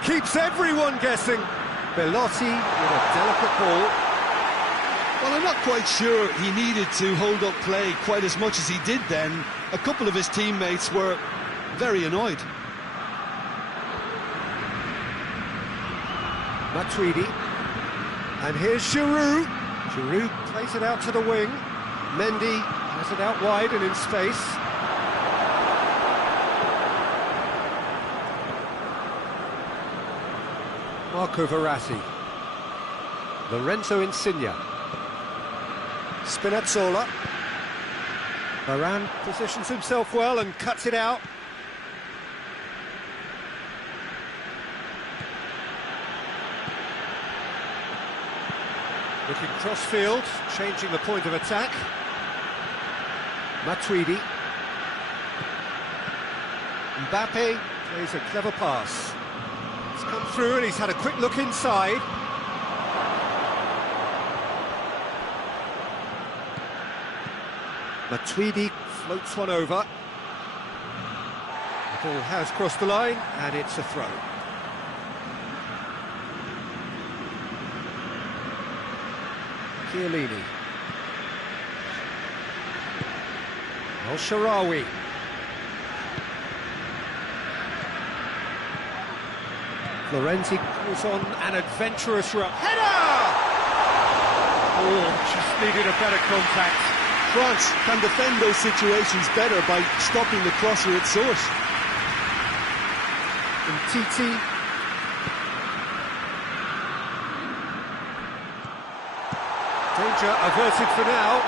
Keeps everyone guessing. Belotti with a delicate ball. Well, I'm not quite sure he needed to hold up play quite as much as he did then. A couple of his teammates were very annoyed. Matuidi. And here's Giroud. Giroud Plays it out to the wing. Mendy has it out wide and in space. Marco Verratti. Lorenzo Insigne. Spinazzola. Varane positions himself well and cuts it out. Looking cross-field, changing the point of attack. Matuidi. Mbappe plays a clever pass. He's come through and he's had a quick look inside. Matuidi Floats one over. The ball has crossed the line and it's a throw. Chiellini. El Shaarawy. Florenzi goes on an adventurous run. Header! Oh, just needed a better contact. France can defend those situations better by stopping the crosser at source. And Titi. Danger averted for now.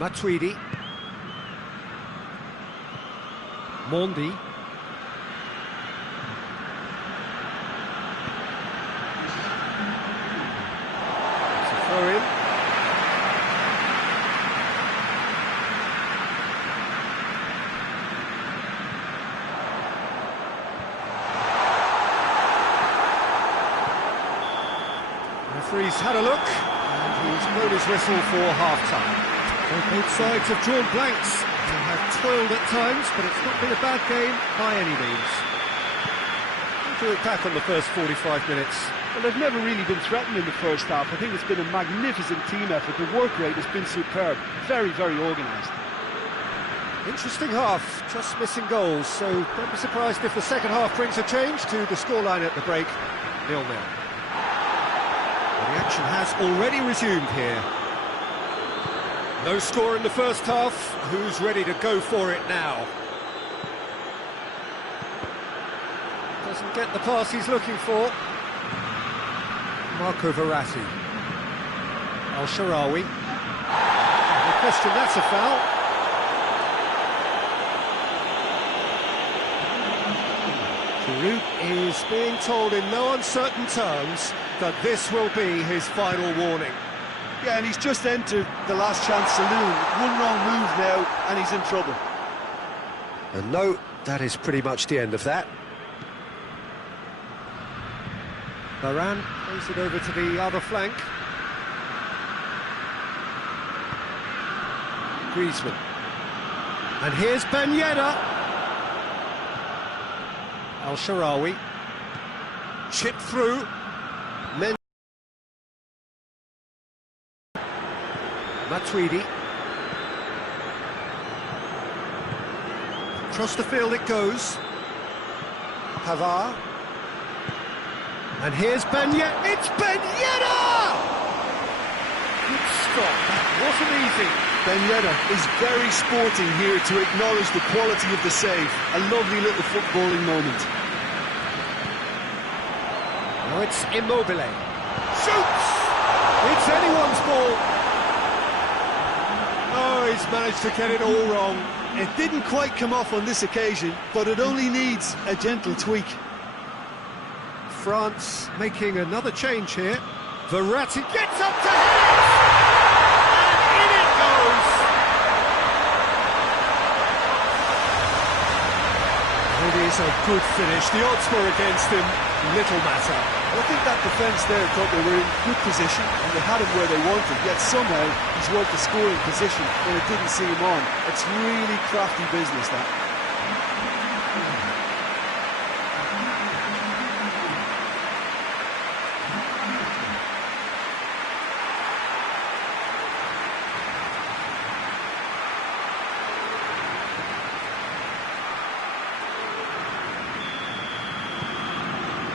Matuidi. Mondi. It's a throw in. Referee's had a look, and he's blown his whistle for half-time. Both sides have drawn blanks. They have toiled at times, but it's not been a bad game by any means. We'll do it back on the first 45 minutes. Well, they've never really been threatened in the first half. I think it's been a magnificent team effort. The work rate has been superb. Very, very organised. Interesting half, just missing goals, so don't be surprised if the second half brings a change to the scoreline at the break, 0-0. Well, the action has already resumed here. No score in the first half. Who's ready to go for it now? Doesn't get the pass he's looking for. Marco Verratti. Al-Sharawi. No question, that's a foul. Giroud is being told in no uncertain terms that this will be his final warning. Yeah, and he's just entered the last chance saloon. One wrong move now, and he's in trouble. And no, that is pretty much the end of that. Varane plays it over to the other flank. Griezmann. And here's Ben Yedder. Al-Sharawi. Chipped through. Matuidi. Across the field it goes. Pavard. And here's Ben Yedder. It's Ben Yedder! Good stop. That wasn't easy. Ben Yedder is very sporting here to acknowledge the quality of the save. A lovely little footballing moment. Now it's Immobile. Shoots! It's anyone's ball. Oh, he's managed to get it all wrong. It didn't quite come off on this occasion, but it only needs a gentle tweak. France making another change here. Verratti gets up to hit it! And in it goes! It is a good finish. The odds were against him. Little matter. I think that defence there thought they were in good position and they had him where they wanted, yet somehow he's worked the scoring position when it didn't see him on. It's really crafty business, that.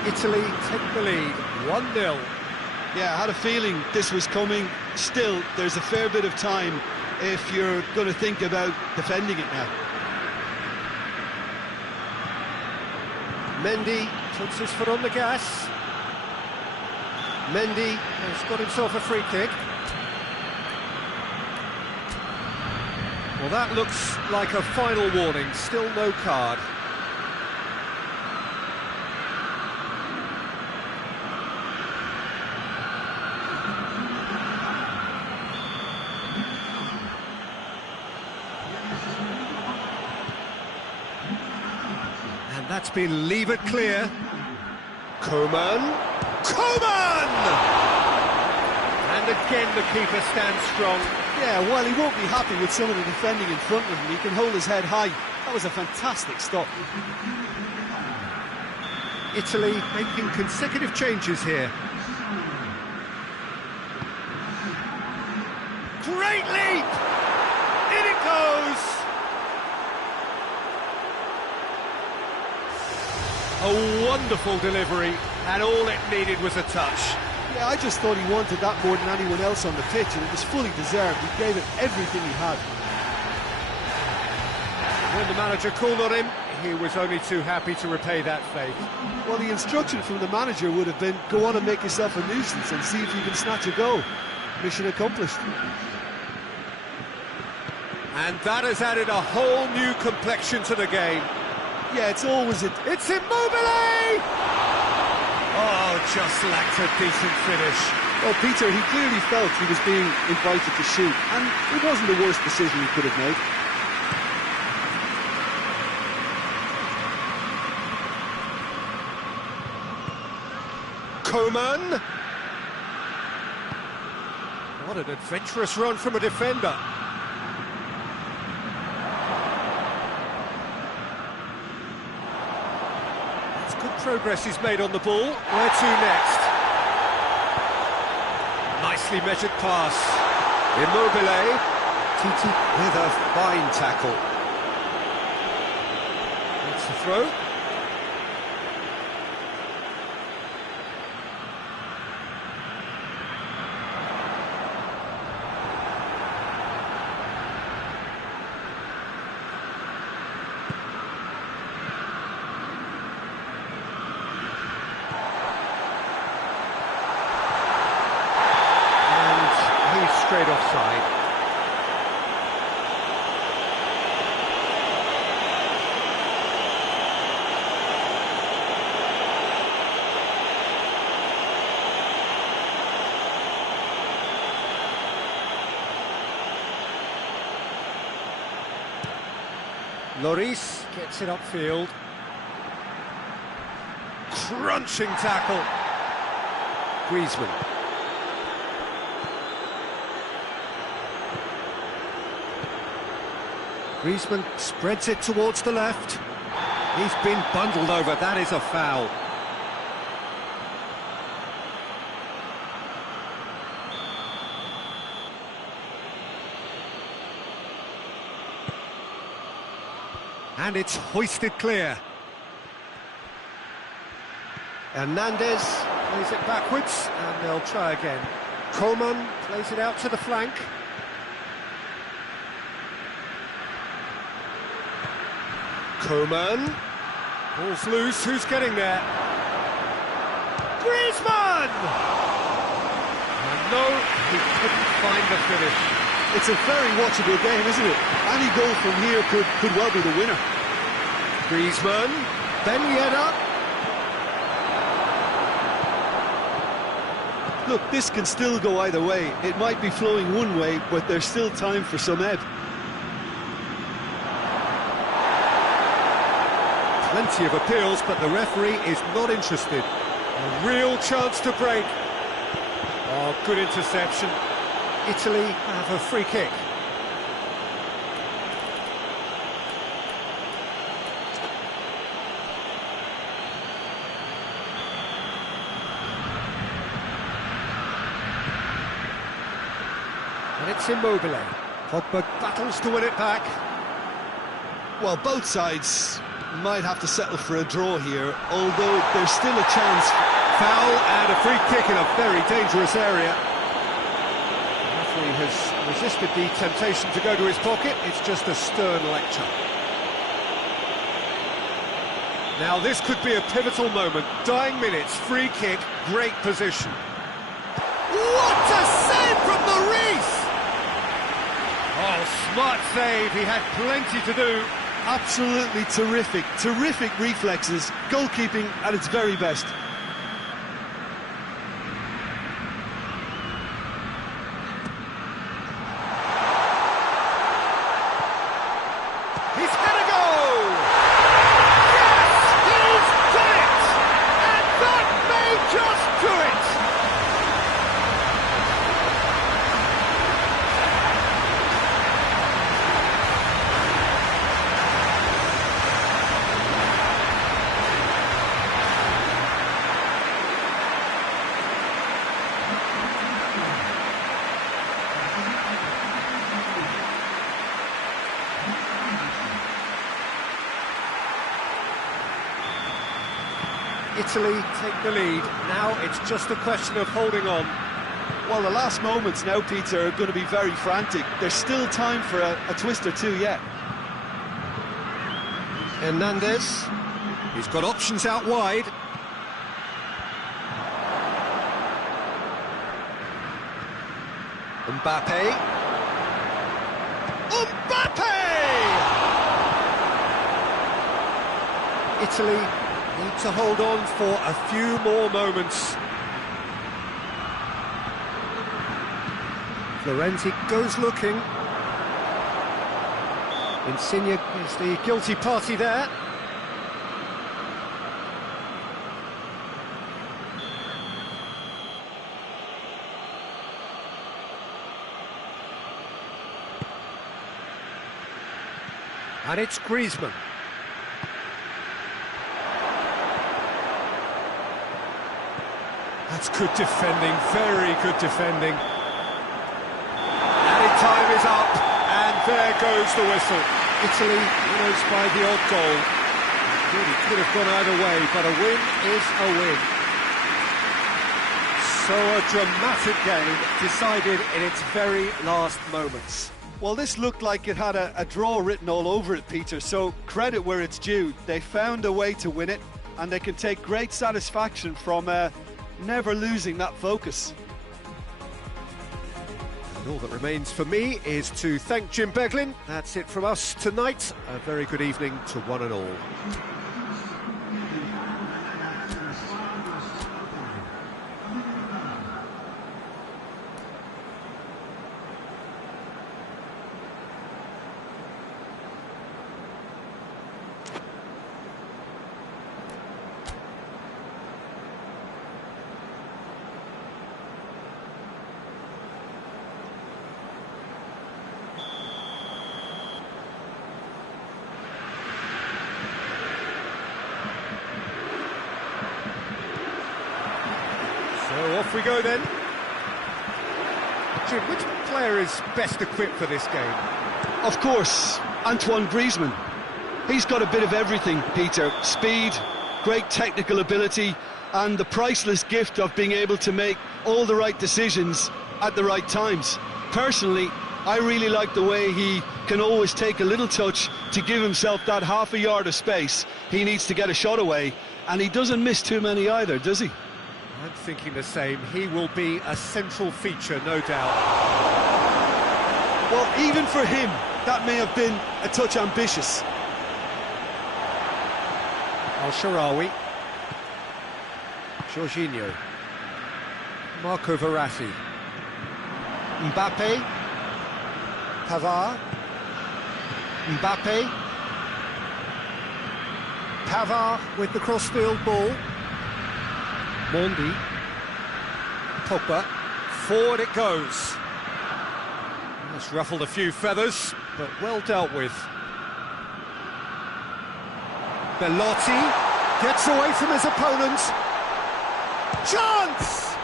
Italy take the lead, 1-0. Yeah, I had a feeling this was coming. Still, there's a fair bit of time if you're going to think about defending it now. Mendy puts his foot on the gas. Mendy has got himself a free kick. Well, that looks like a final warning, still no card. That's been levered clear. Coman! Coman! And again the keeper stands strong. Yeah, well, he won't be happy with some of the defending in front of him. He can hold his head high. That was a fantastic stop. Italy making consecutive changes here. Great leap! In it goes! A wonderful delivery, and all it needed was a touch. Yeah, I just thought he wanted that more than anyone else on the pitch, and it was fully deserved. He gave it everything he had. When the manager called on him, he was only too happy to repay that faith. Well, the instruction from the manager would have been, go on and make yourself a nuisance and see if you can snatch a goal. Mission accomplished. And that has added a whole new complexion to the game. Yeah, it's always it. It's Immobile! Oh, just lacked a decent finish. Well, Peter, he clearly felt he was being invited to shoot, and it wasn't the worst decision he could have made. Coman. What an adventurous run from a defender. It's good progress he's made on the ball. Where to next? Nicely measured pass. Immobile. Titi with a fine tackle. That's the throw. Straight offside. Lloris gets it upfield. Crunching tackle. Griezmann. Griezmann spreads it towards the left. He's been bundled over, that is a foul. And it's hoisted clear. Hernandez plays it backwards, and they'll try again. Coman plays it out to the flank. Coman. Ball's loose, who's getting there? Griezmann! And no, he couldn't find the finish. It's a very watchable game, isn't it? Any goal from here could well be the winner. Griezmann, Ben Yedder. Look, this can still go either way. It might be flowing one way, but there's still time for some ebb. Plenty of appeals, but the referee is not interested. A real chance to break. Oh, good interception. Italy have a free kick. And it's Immobile. Pogba battles to win it back. Well, both sides might have to settle for a draw here, although there's still a chance. Foul and a free kick in a very dangerous area. The referee has resisted the temptation to go to his pocket. It's just a stern lecture. Now this could be a pivotal moment. Dying minutes, free kick, great position. What a save from Lloris! Oh, smart save, he had plenty to do. Absolutely terrific, terrific reflexes, goalkeeping at its very best. He's had a goal! Yes, he's done it! And that may just do it! Italy take the lead. Now it's just a question of holding on. Well, the last moments now, Peter, are going to be very frantic. There's still time for a twist or two yet. Hernandez. He's got options out wide. Mbappe. Mbappe! Italy need to hold on for a few more moments. Florenzi goes looking. Insigne is the guilty party there. And it's Griezmann. That's good defending, very good defending. Added time is up, and there goes the whistle. Italy winners by the odd goal. Really could have gone either way, but a win is a win. So a dramatic game decided in its very last moments. Well, this looked like it had a draw written all over it, Peter, so credit where it's due. They found a way to win it, and they can take great satisfaction from never losing that focus. And all that remains for me is to thank Jim Beglin. That's it from us tonight. A very good evening to one and all. So off we go then. Jim, which player is best equipped for this game? Of course, Antoine Griezmann. He's got a bit of everything, Peter. Speed, great technical ability, and the priceless gift of being able to make all the right decisions at the right times. Personally, I really like the way he can always take a little touch to give himself that half a yard of space he needs to get a shot away, and he doesn't miss too many either, does he? I'm thinking the same. He will be a central feature, no doubt. Well, even for him, that may have been a touch ambitious. Al-Sharawi. Jorginho. Marco Verratti. Mbappe. Pavard. Mbappe. Pavard with the crossfield ball. Mondi. Pogba. Forward it goes. That's ruffled a few feathers, but well dealt with. Belotti gets away from his opponent. Chance!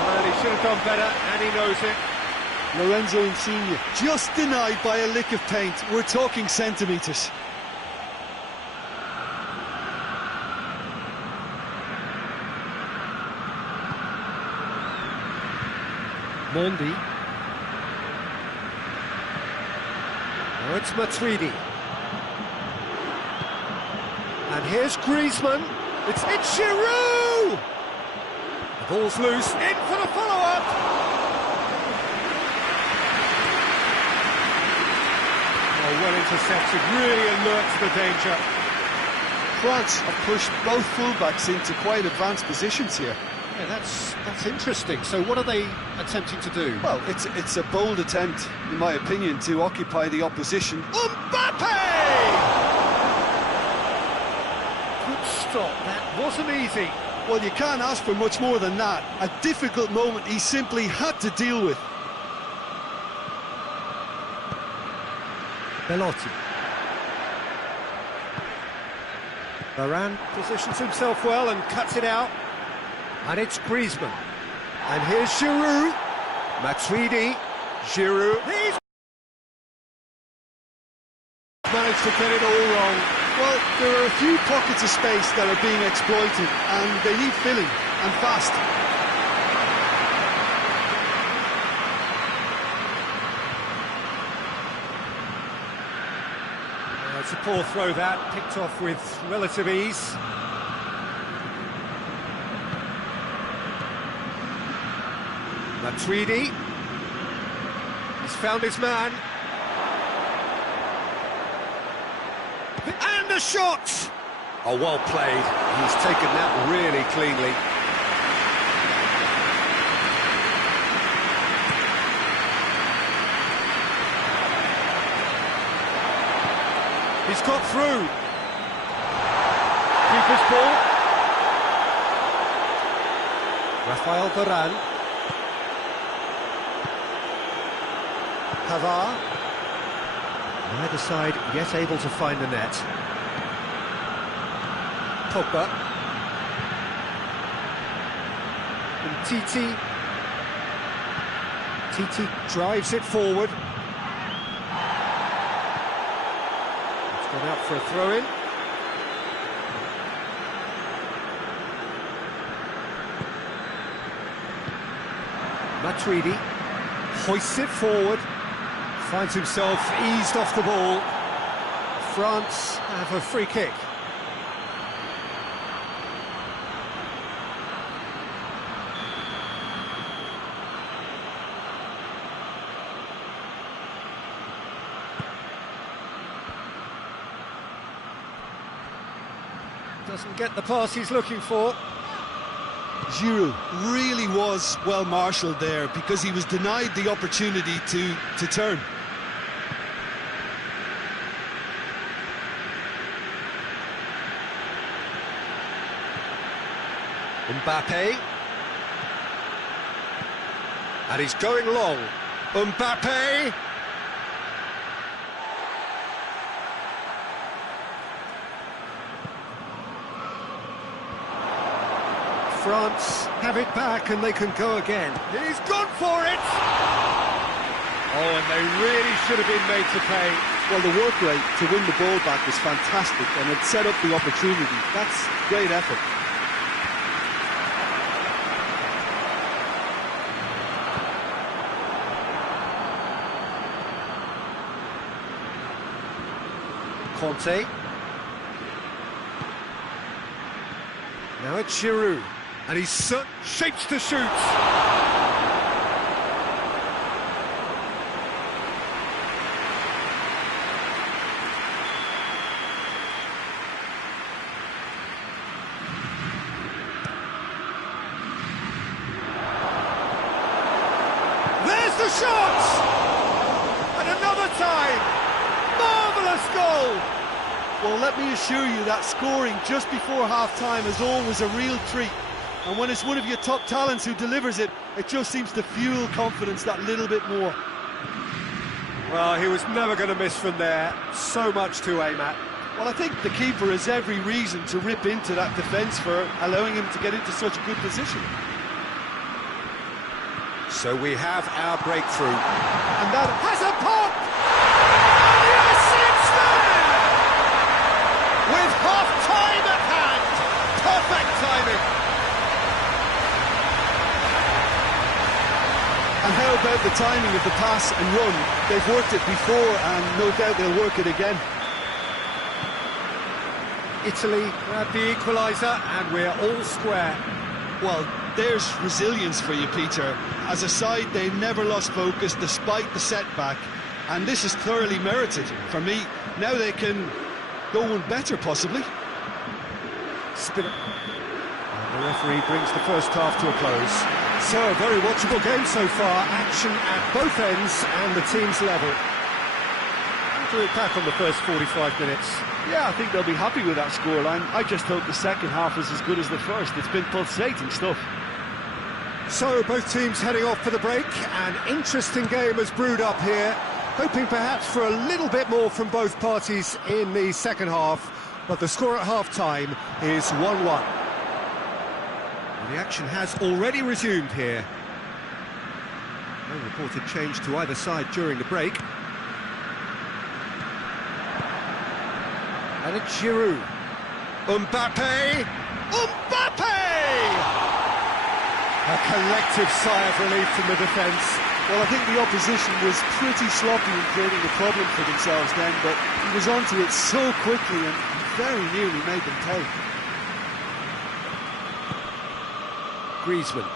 Well, he should have done better, and he knows it. Lorenzo Insigne, just denied by a lick of paint. We're talking centimetres. Mondi. Now it's Matuidi. And here's Griezmann. It's Giroud! The ball's loose. In for the follow-up! Oh, well intercepted. Really alert to the danger. France have pushed both fullbacks into quite advanced positions here. Yeah, that's interesting. So what are they attempting to do? Well, it's a bold attempt, in my opinion, to occupy the opposition. Mbappe! Good stop. That wasn't easy. Well, you can't ask for much more than that. A difficult moment he simply had to deal with. Belotti. Varane positions himself well and cuts it out. And it's Griezmann. And here's Giroud. Matuidi. Giroud. He's managed to get it all wrong. Well, there are a few pockets of space that are being exploited, and they need filling, and fast. It's a poor throw that, picked off with relative ease. Matuidi. He's found his man. And a shot! Oh, well played. He's taken that really cleanly. He's got through. Keeper's ball. Rafael Varane. Pavard. Neither side yet able to find the net. Pogba. And Titi. Titi drives it forward. It's gone out for a throw-in. Matuidi hoists it forward. Finds himself eased off the ball. France have a free kick. Doesn't get the pass he's looking for. Giroud really was well marshalled there because he was denied the opportunity to turn. Mbappe. And he's going long. Mbappe. France have it back and they can go again. He's gone for it! Oh, and they really should have been made to pay. Well, the work rate to win the ball back was fantastic, and it set up the opportunity. That's great effort. Conte. Now it's Giroud. And he's shapes to shoot. There's the shot! And another time! Marvellous goal! Well, let me assure you that scoring just before half-time is always a real treat. And when it's one of your top talents who delivers it, it just seems to fuel confidence that little bit more. Well, he was never going to miss from there. So much to aim at. Well, I think the keeper has every reason to rip into that defence for allowing him to get into such a good position. So we have our breakthrough. And that Has a pop! And yes, it's there! With half-time at hand. Perfect timing. And how about the timing of the pass and run? They've worked it before and no doubt they'll work it again. Italy grab the equaliser and we're all square. Well, there's resilience for you, Peter. As a side, they never lost focus despite the setback. And this is thoroughly merited. For me, now they can go one better, possibly. Spin it. And the referee brings the first half to a close. So, a very watchable game so far. Action at both ends and the team's level. To look back on the first 45 minutes. Yeah, I think they'll be happy with that scoreline. I just hope the second half is as good as the first. It's been pulsating stuff. So, both teams heading off for the break. An interesting game has brewed up here. Hoping perhaps for a little bit more from both parties in the second half. But the score at half-time is 1-1. The action has already resumed here. No reported change to either side during the break. And it's Giroud. Mbappe! Mbappe! A collective sigh of relief from the defence. Well, I think the opposition was pretty sloppy in creating a problem for themselves then, but he was onto it so quickly and very nearly made them pay. Griezmann.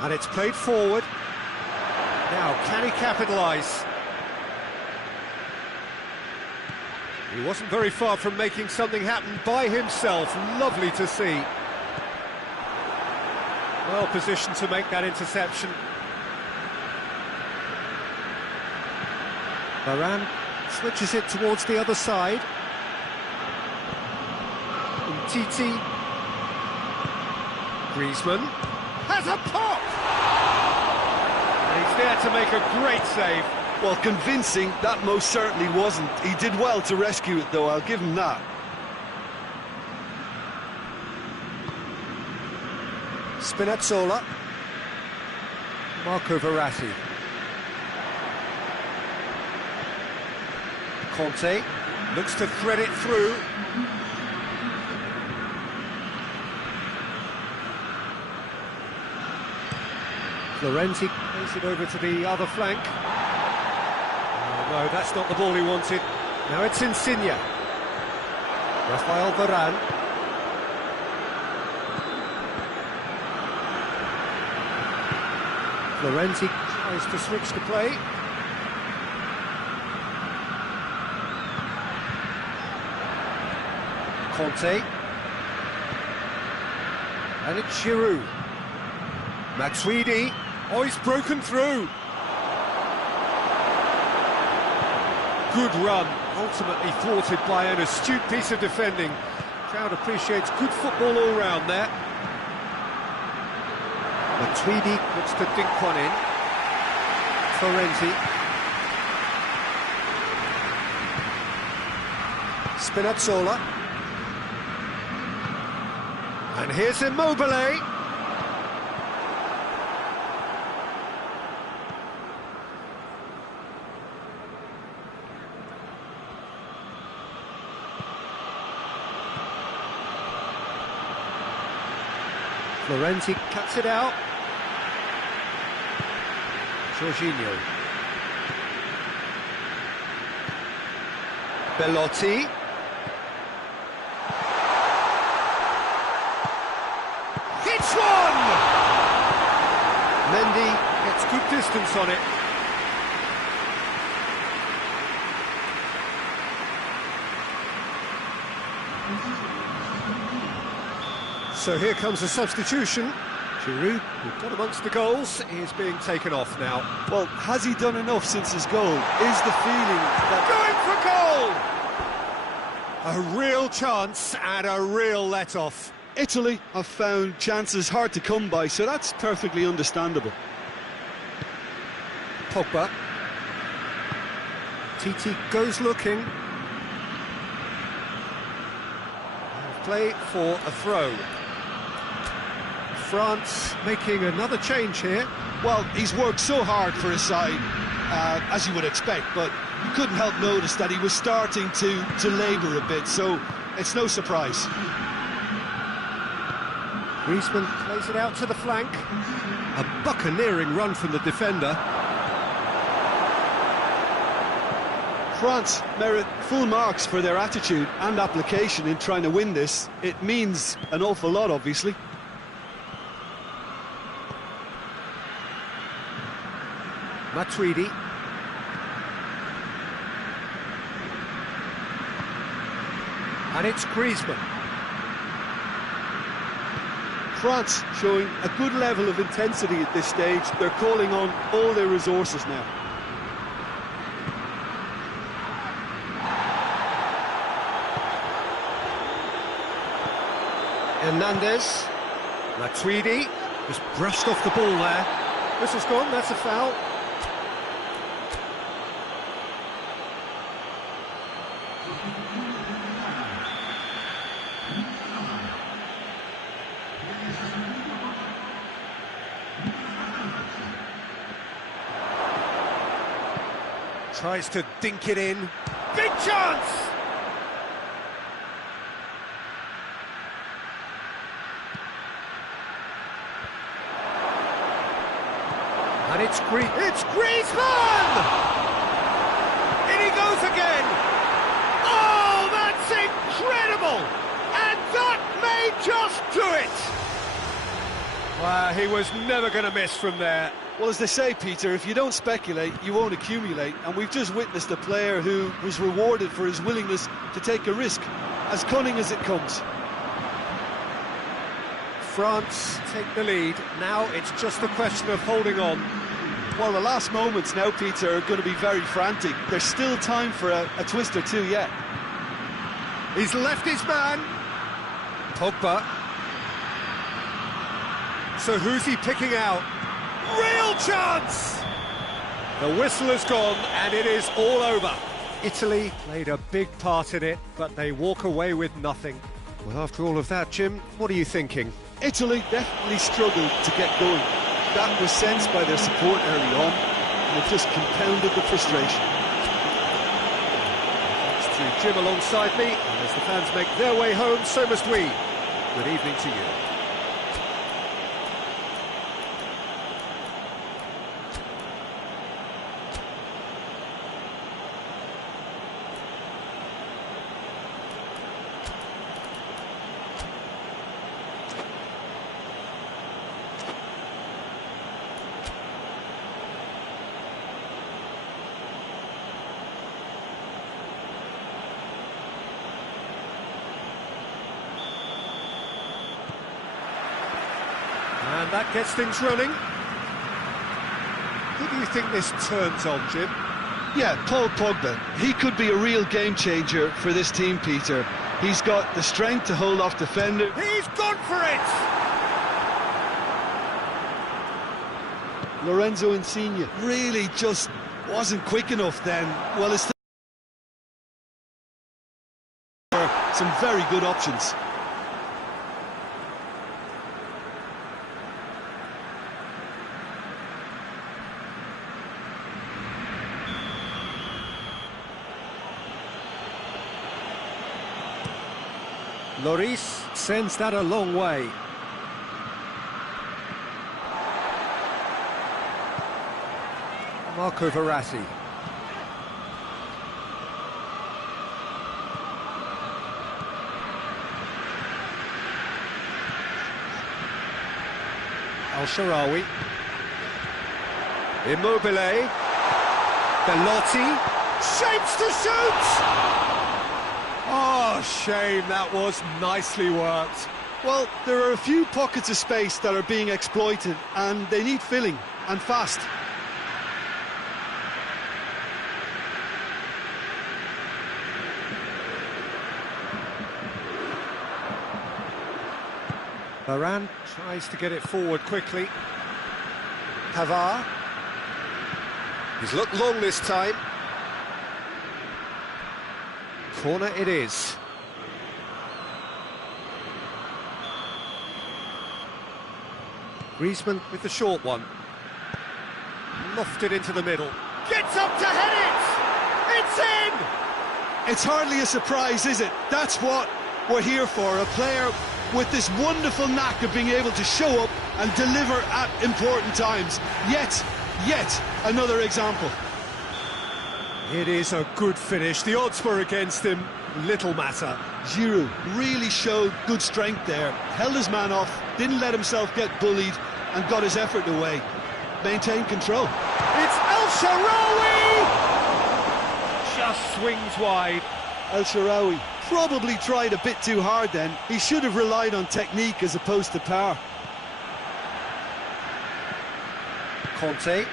And it's played forward. Now, can he capitalise? He wasn't very far from making something happen by himself. Lovely to see. Well positioned to make that interception. Varane switches it towards the other side. Titi. Griezmann has a pop! And he's there to make a great save. Well, convincing, that most certainly wasn't. He did well to rescue it, though, I'll give him that. Spinazzola. Marco Verratti. Conte looks to thread it through. Florenzi plays it over to the other flank. Oh, no, that's not the ball he wanted. Now it's Insigne. Rafael Varane. Florenzi tries to switch the play. Conte. And it's Giroud. Matuidi. Oh, he's broken through. Good run, ultimately thwarted by an astute piece of defending. Crowd appreciates good football all round there. Matuidi looks to dink one in. Florenzi. Spinazzola. And here's Immobile. Florenzi cuts it out. Jorginho. Belotti. Hits one! Mendy gets good distance on it. So here comes a substitution. Giroud, who got amongst the goals, is being taken off now. Well, has he done enough since his goal? Is the feeling that... Going for goal! A real chance and a real let-off. Italy have found chances hard to come by, so that's perfectly understandable. Pogba. Titi goes looking. Play for a throw. France making another change here. Well, he's worked so hard for his side, as you would expect, but you couldn't help notice that he was starting to labour a bit, so it's no surprise. Griezmann plays it out to the flank. A buccaneering run from the defender. France merit full marks for their attitude and application in trying to win this. It means an awful lot, obviously. Matuidi. And it's Griezmann. France showing a good level of intensity at this stage. They're calling on all their resources now. Hernandez. Matuidi just brushed off the ball there. Whistle's gone, that's a foul. Tries to dink it in. Big chance! And it's Griezmann! In he goes again! Oh, that's incredible! And that may just do it! Wow, he was never going to miss from there. Well, as they say, Peter, if you don't speculate, you won't accumulate. And we've just witnessed a player who was rewarded for his willingness to take a risk, as cunning as it comes. France take the lead. Now it's just a question of holding on. Well, the last moments now, Peter, are going to be very frantic. There's still time for a twist or two yet. He's left his man. Pogba. So who's he picking out? Real chance! The whistle has gone and it is all over. Italy played a big part in it, but they walk away with nothing. Well, after all of that, Jim, what are you thinking? Italy definitely struggled to get going. That was sensed by their support early on, and it just compounded the frustration. Thanks to Jim alongside me, and as the fans make their way home, so must we. Good evening to you. And that gets things running. Who do you think this turns on, Jim? Yeah, Paul Pogba. He could be a real game changer for this team, Peter. He's got the strength to hold off defenders. He's gone for it! Lorenzo Insigne really just wasn't quick enough then. Well, it's some very good options. Lloris sends that a long way. Marco Verratti. Al-Shaarawy. Immobile. Belotti. Shapes to shoot! Oh, shame, that was nicely worked. Well, there are a few pockets of space that are being exploited, and they need filling, and fast. Varane tries to get it forward quickly. Pavard. He's looked long this time. Corner it is. Griezmann with the short one. Lofted into the middle. Gets up to head it! It's in! It's hardly a surprise, is it? That's what we're here for, a player with this wonderful knack of being able to show up and deliver at important times. Yet another example. It is a good finish. The odds were against him. Little matter. Giroud really showed good strength there. Held his man off, didn't let himself get bullied, and got his effort away. Maintained control. It's El-Shaarawy! Just swings wide. El-Shaarawy probably tried a bit too hard then. He should have relied on technique as opposed to power. Conte.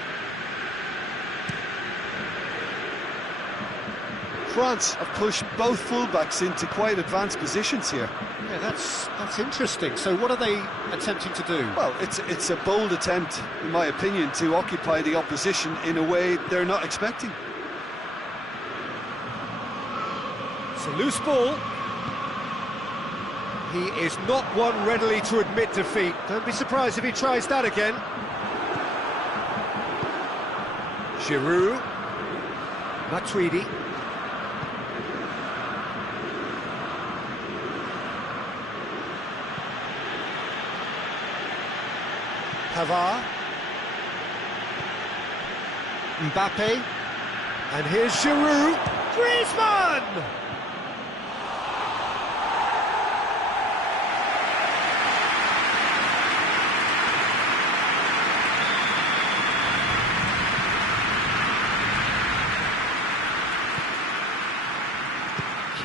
France have pushed both fullbacks into quite advanced positions here. Yeah, that's interesting. So what are they attempting to do? Well, it's a bold attempt, in my opinion, to occupy the opposition in a way they're not expecting. It's a loose ball. He is not one readily to admit defeat. Don't be surprised if he tries that again. Giroud. Matuidi. Pavard. Mbappe. And here's Giroud. Griezmann!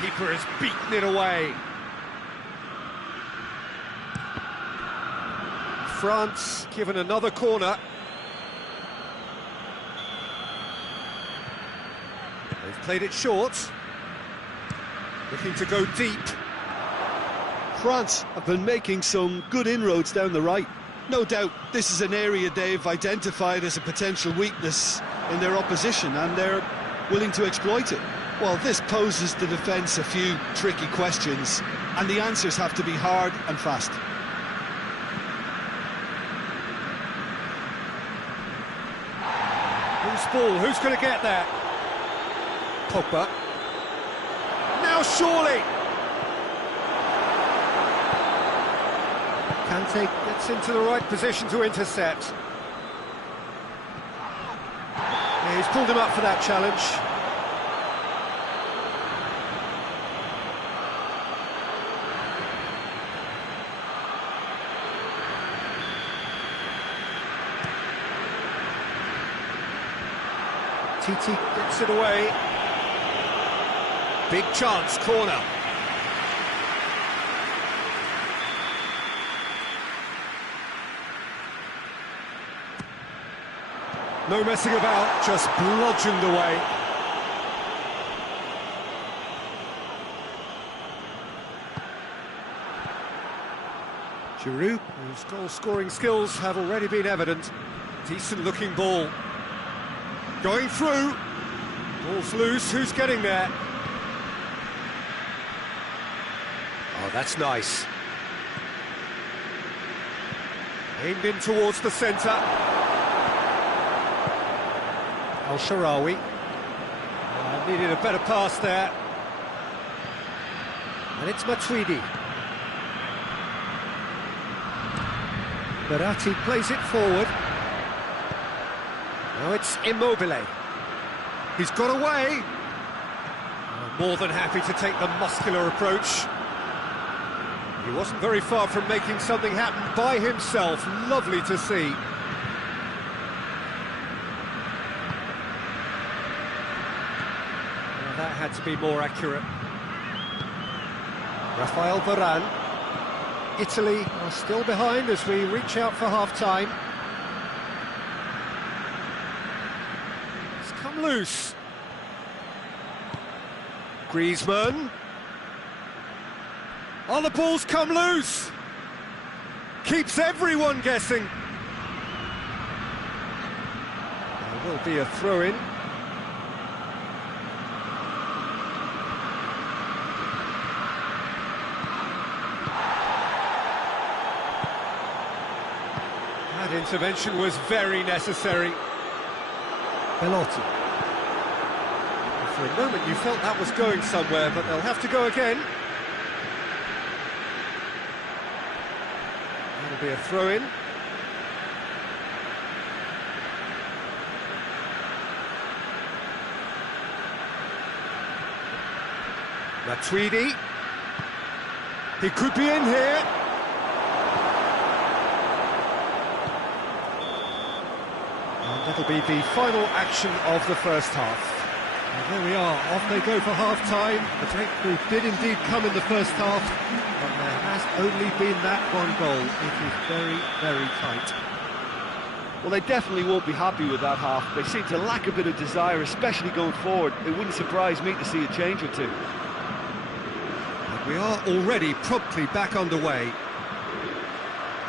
Keeper has beaten it away. France given another corner. They've played it short. Looking to go deep. France have been making some good inroads down the right. No doubt this is an area they've identified as a potential weakness in their opposition, and they're willing to exploit it. Well, this poses the defence a few tricky questions, and the answers have to be hard and fast. Who's ball? Who's going to get that? Pogba. Now surely! Kante gets into the right position to intercept. Yeah, he's pulled him up for that challenge. Titi gets it away. Big chance, corner. No messing about, just bludgeoned away. Giroud, whose goal-scoring skills have already been evident. Decent-looking ball. Going through. Ball's loose, who's getting there? Oh, that's nice. Aimed in towards the centre. Al-Sharawi. Needed a better pass there. And it's Matuidi. Verratti plays it forward. Now it's Immobile. He's got away. More than happy to take the muscular approach. He wasn't very far from making something happen by himself. Lovely to see. Well, that had to be more accurate. Rafael Varane. Italy are still behind as we reach out for half-time. It's come loose. Griezmann. Oh, the ball's come loose. Keeps everyone guessing. There will be a throw-in. That intervention was very necessary. Belotti. For a moment you felt that was going somewhere, but they'll have to go again. That'll be a throw-in. Matuidi. He could be in here. And that'll be the final action of the first half. And there we are, off they go for half-time. The breakthrough did indeed come in the first half, but there has only been that one goal. It is very, very tight. Well, they definitely won't be happy with that half. They seem to lack a bit of desire, especially going forward. It wouldn't surprise me to see a change or two. And we are already promptly back underway.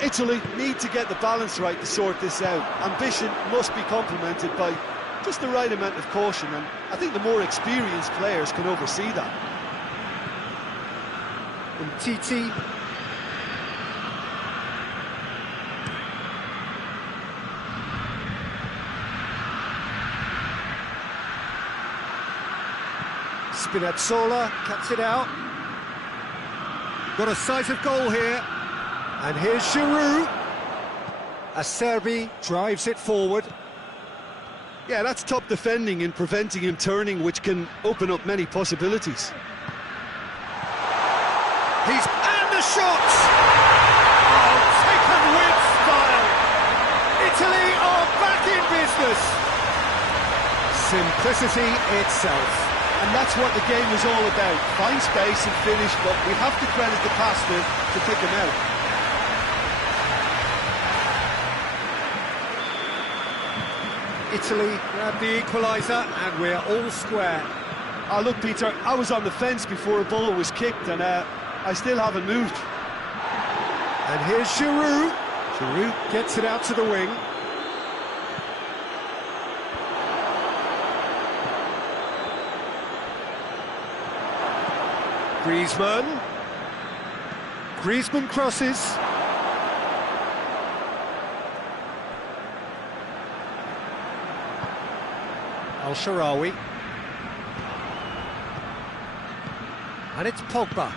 Italy need to get the balance right to sort this out. Ambition must be complemented by just the right amount of caution, and I think the more experienced players can oversee that. Titi. Spinazzola cuts it out. Got a sight of goal here. And here's Giroud. Acerbi drives it forward. Yeah, that's top defending and preventing him turning, which can open up many possibilities. And the shot! Oh, taken with style! Italy are back in business! Simplicity itself. And that's what the game was all about. Find space and finish, but we have to credit the passer to pick him out. Italy grab the equaliser, and we're all square. Oh, look, Peter, I was on the fence before a ball was kicked, and I still haven't moved. And here's Giroud. Giroud gets it out to the wing. Griezmann crosses. Al-Sharawi. And it's Pogba.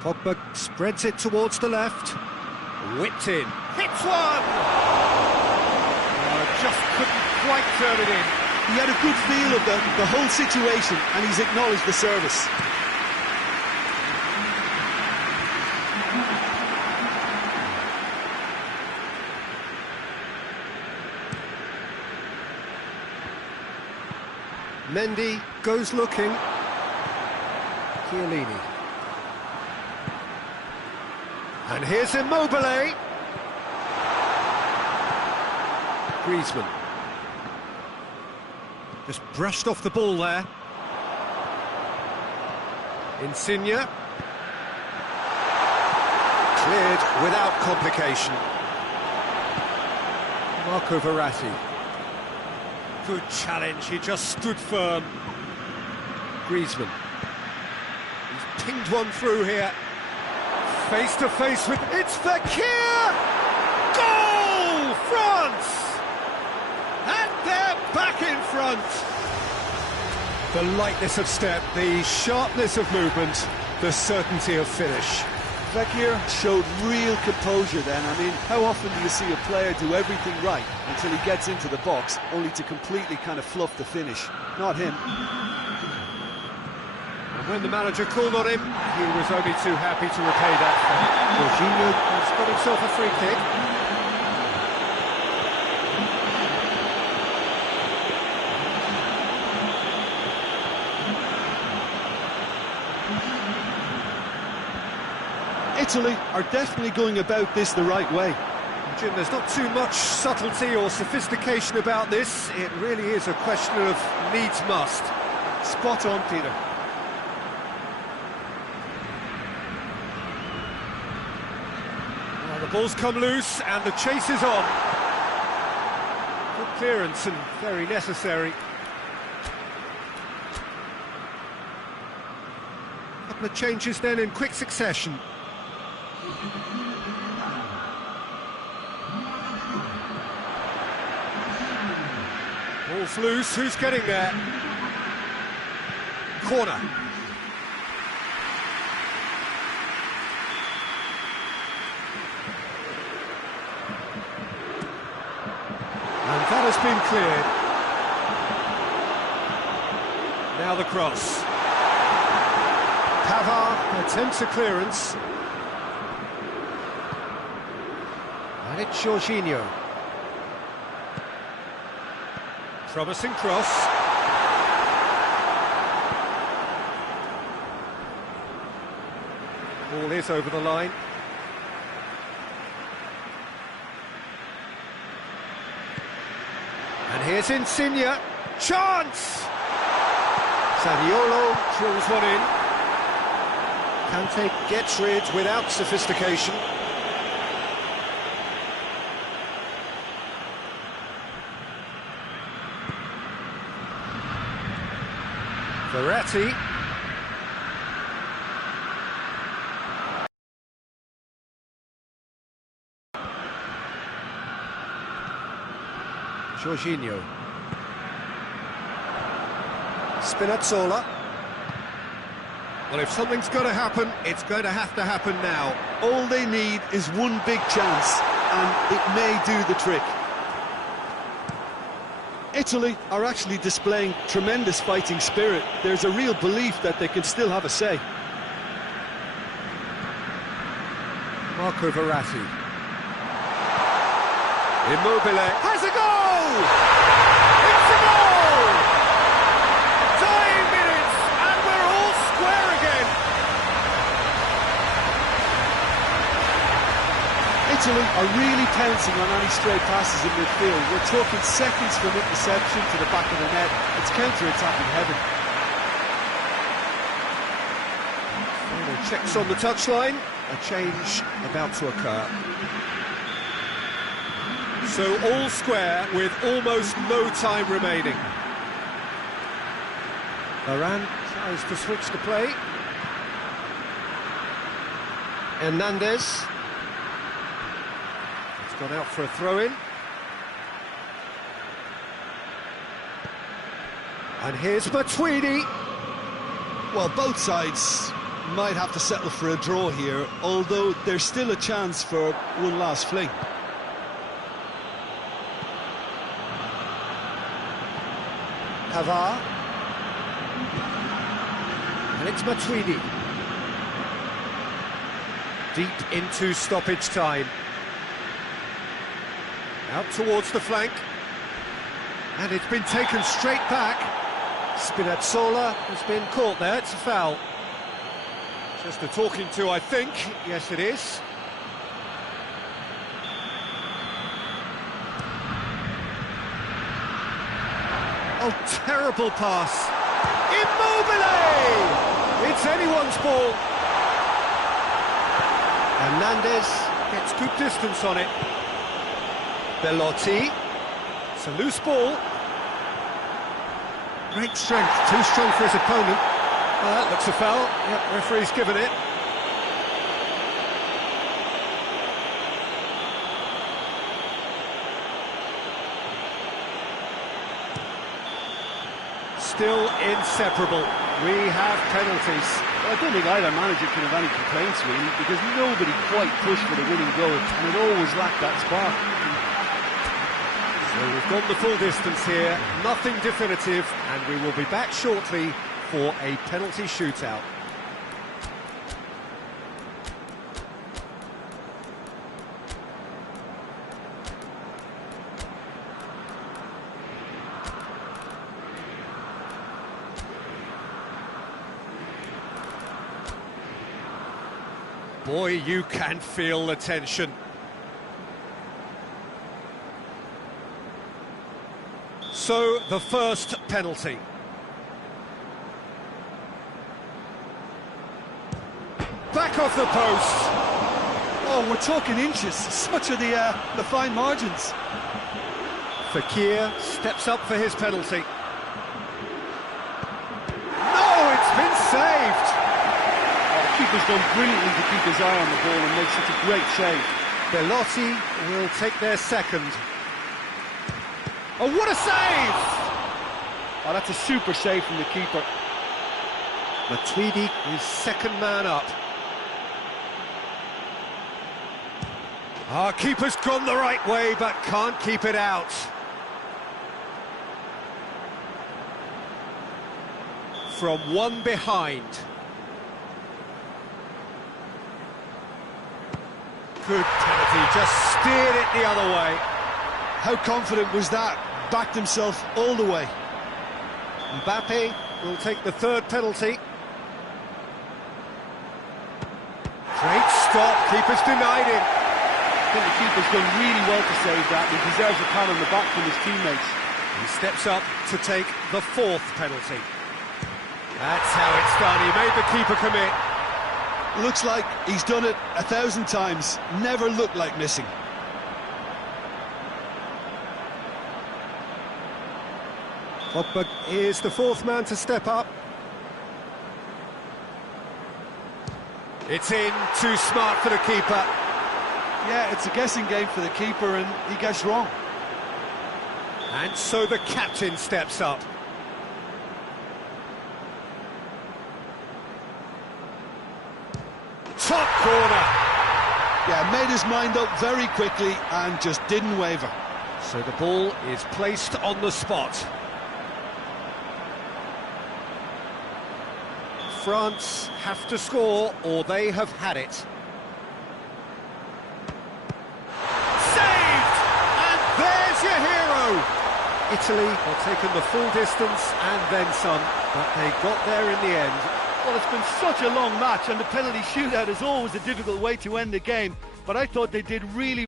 Pogba spreads it towards the left. Whipped in. Hits one! Just couldn't quite turn it in. He had a good feel of the whole situation, and he's acknowledged the service. Mendy goes looking. Chiellini. And here's Immobile. Griezmann. Just brushed off the ball there. Insigne. Cleared without complication. Marco Verratti. Good challenge, he just stood firm. Griezmann. He's pinged one through here. Face to face with... It's Fekir! Goal! France! And they're back in front! The lightness of step, the sharpness of movement, the certainty of finish. Fekir showed real composure then. I mean, how often do you see a player do everything right until he gets into the box, only to completely kind of fluff the finish? Not him. And when the manager called on him, he was only too happy to repay that. Jorginho has got himself a free kick. Italy are definitely going about this the right way. Jim, there's not too much subtlety or sophistication about this. It really is a question of needs must. Spot on, Peter. Well, the ball's come loose and the chase is on. Good clearance and very necessary. A couple of changes then in quick succession. Ball's loose, who's getting there? Corner. And that has been cleared. Now the cross. Pavard attempts a clearance. And it's Jorginho. Promising cross. Ball is over the line. And here's Insigne. Chance! Zaniolo drills one in. Kante gets rid without sophistication. Verratti. Jorginho. Spinazzola. Well, if something's got to happen, it's going to happen now. All they need is one big chance, and it may do the trick. Italy are actually displaying tremendous fighting spirit. There's a real belief that they can still have a say. Marco Verratti. Immobile has a goal! It's a goal! Dying minutes, and we're all square again. Italy are really pouncing on any stray passes in midfield. We're talking seconds from interception to the back of the net. It's counter-attacking heaven. Checks on the touchline, a change about to occur. So all square with almost no time remaining. Varane tries to switch the play. Hernandez. It's gone out for a throw-in. And here's Matuidi. Well, both sides might have to settle for a draw here, although there's still a chance for one last fling. Pavard. And it's Matuidi. Deep into stoppage time. Out towards the flank. And it's been taken straight back. Spinazzola has been caught there, it's a foul. Just a talking to, I think. Yes, it is. Oh, terrible pass. Immobile! It's anyone's ball. Hernandez gets good distance on it. Belotti. It's a loose ball. Great strength, too strong for his opponent. That looks a foul. Yep, referee's given it. Still inseparable. We have penalties. Well, I don't think either manager can have any complaints, really, because nobody quite pushed for the winning goal, and it always lacked that spark. So we've gone the full distance here, nothing definitive, and we will be back shortly for a penalty shootout. Boy, you can feel the tension. So, the first penalty. Back off the post. Oh, we're talking inches. Such are the fine margins. Fekir steps up for his penalty. No, it's been saved. The keeper's done brilliantly to keep his eye on the ball and make such a great save. Belotti will take their second. Oh, what a save! Oh, that's a super save from the keeper. Matuidi is second man up. Our keeper's gone the right way, but can't keep it out. From one behind. Good penalty, just steered it the other way. How confident was that? Backed himself all the way. Mbappe will take the third penalty. Great stop, keeper's denied him. I think the keeper's done really well to save that. He deserves a pat on the back from his teammates. He steps up to take the fourth penalty. That's how it's done, he made the keeper commit. Looks like he's done it 1,000 times. Never looked like missing. Pogba is the fourth man to step up. It's in, too smart for the keeper. Yeah, it's a guessing game for the keeper and he gets wrong. And so the captain steps up. Top corner. Yeah, made his mind up very quickly and just didn't waver. So the ball is placed on the spot. France have to score or they have had it. Saved! And there's your hero! Italy have taken the full distance and then some, but they got there in the end. Well, it's been such a long match, and the penalty shootout is always a difficult way to end the game, but I thought they did really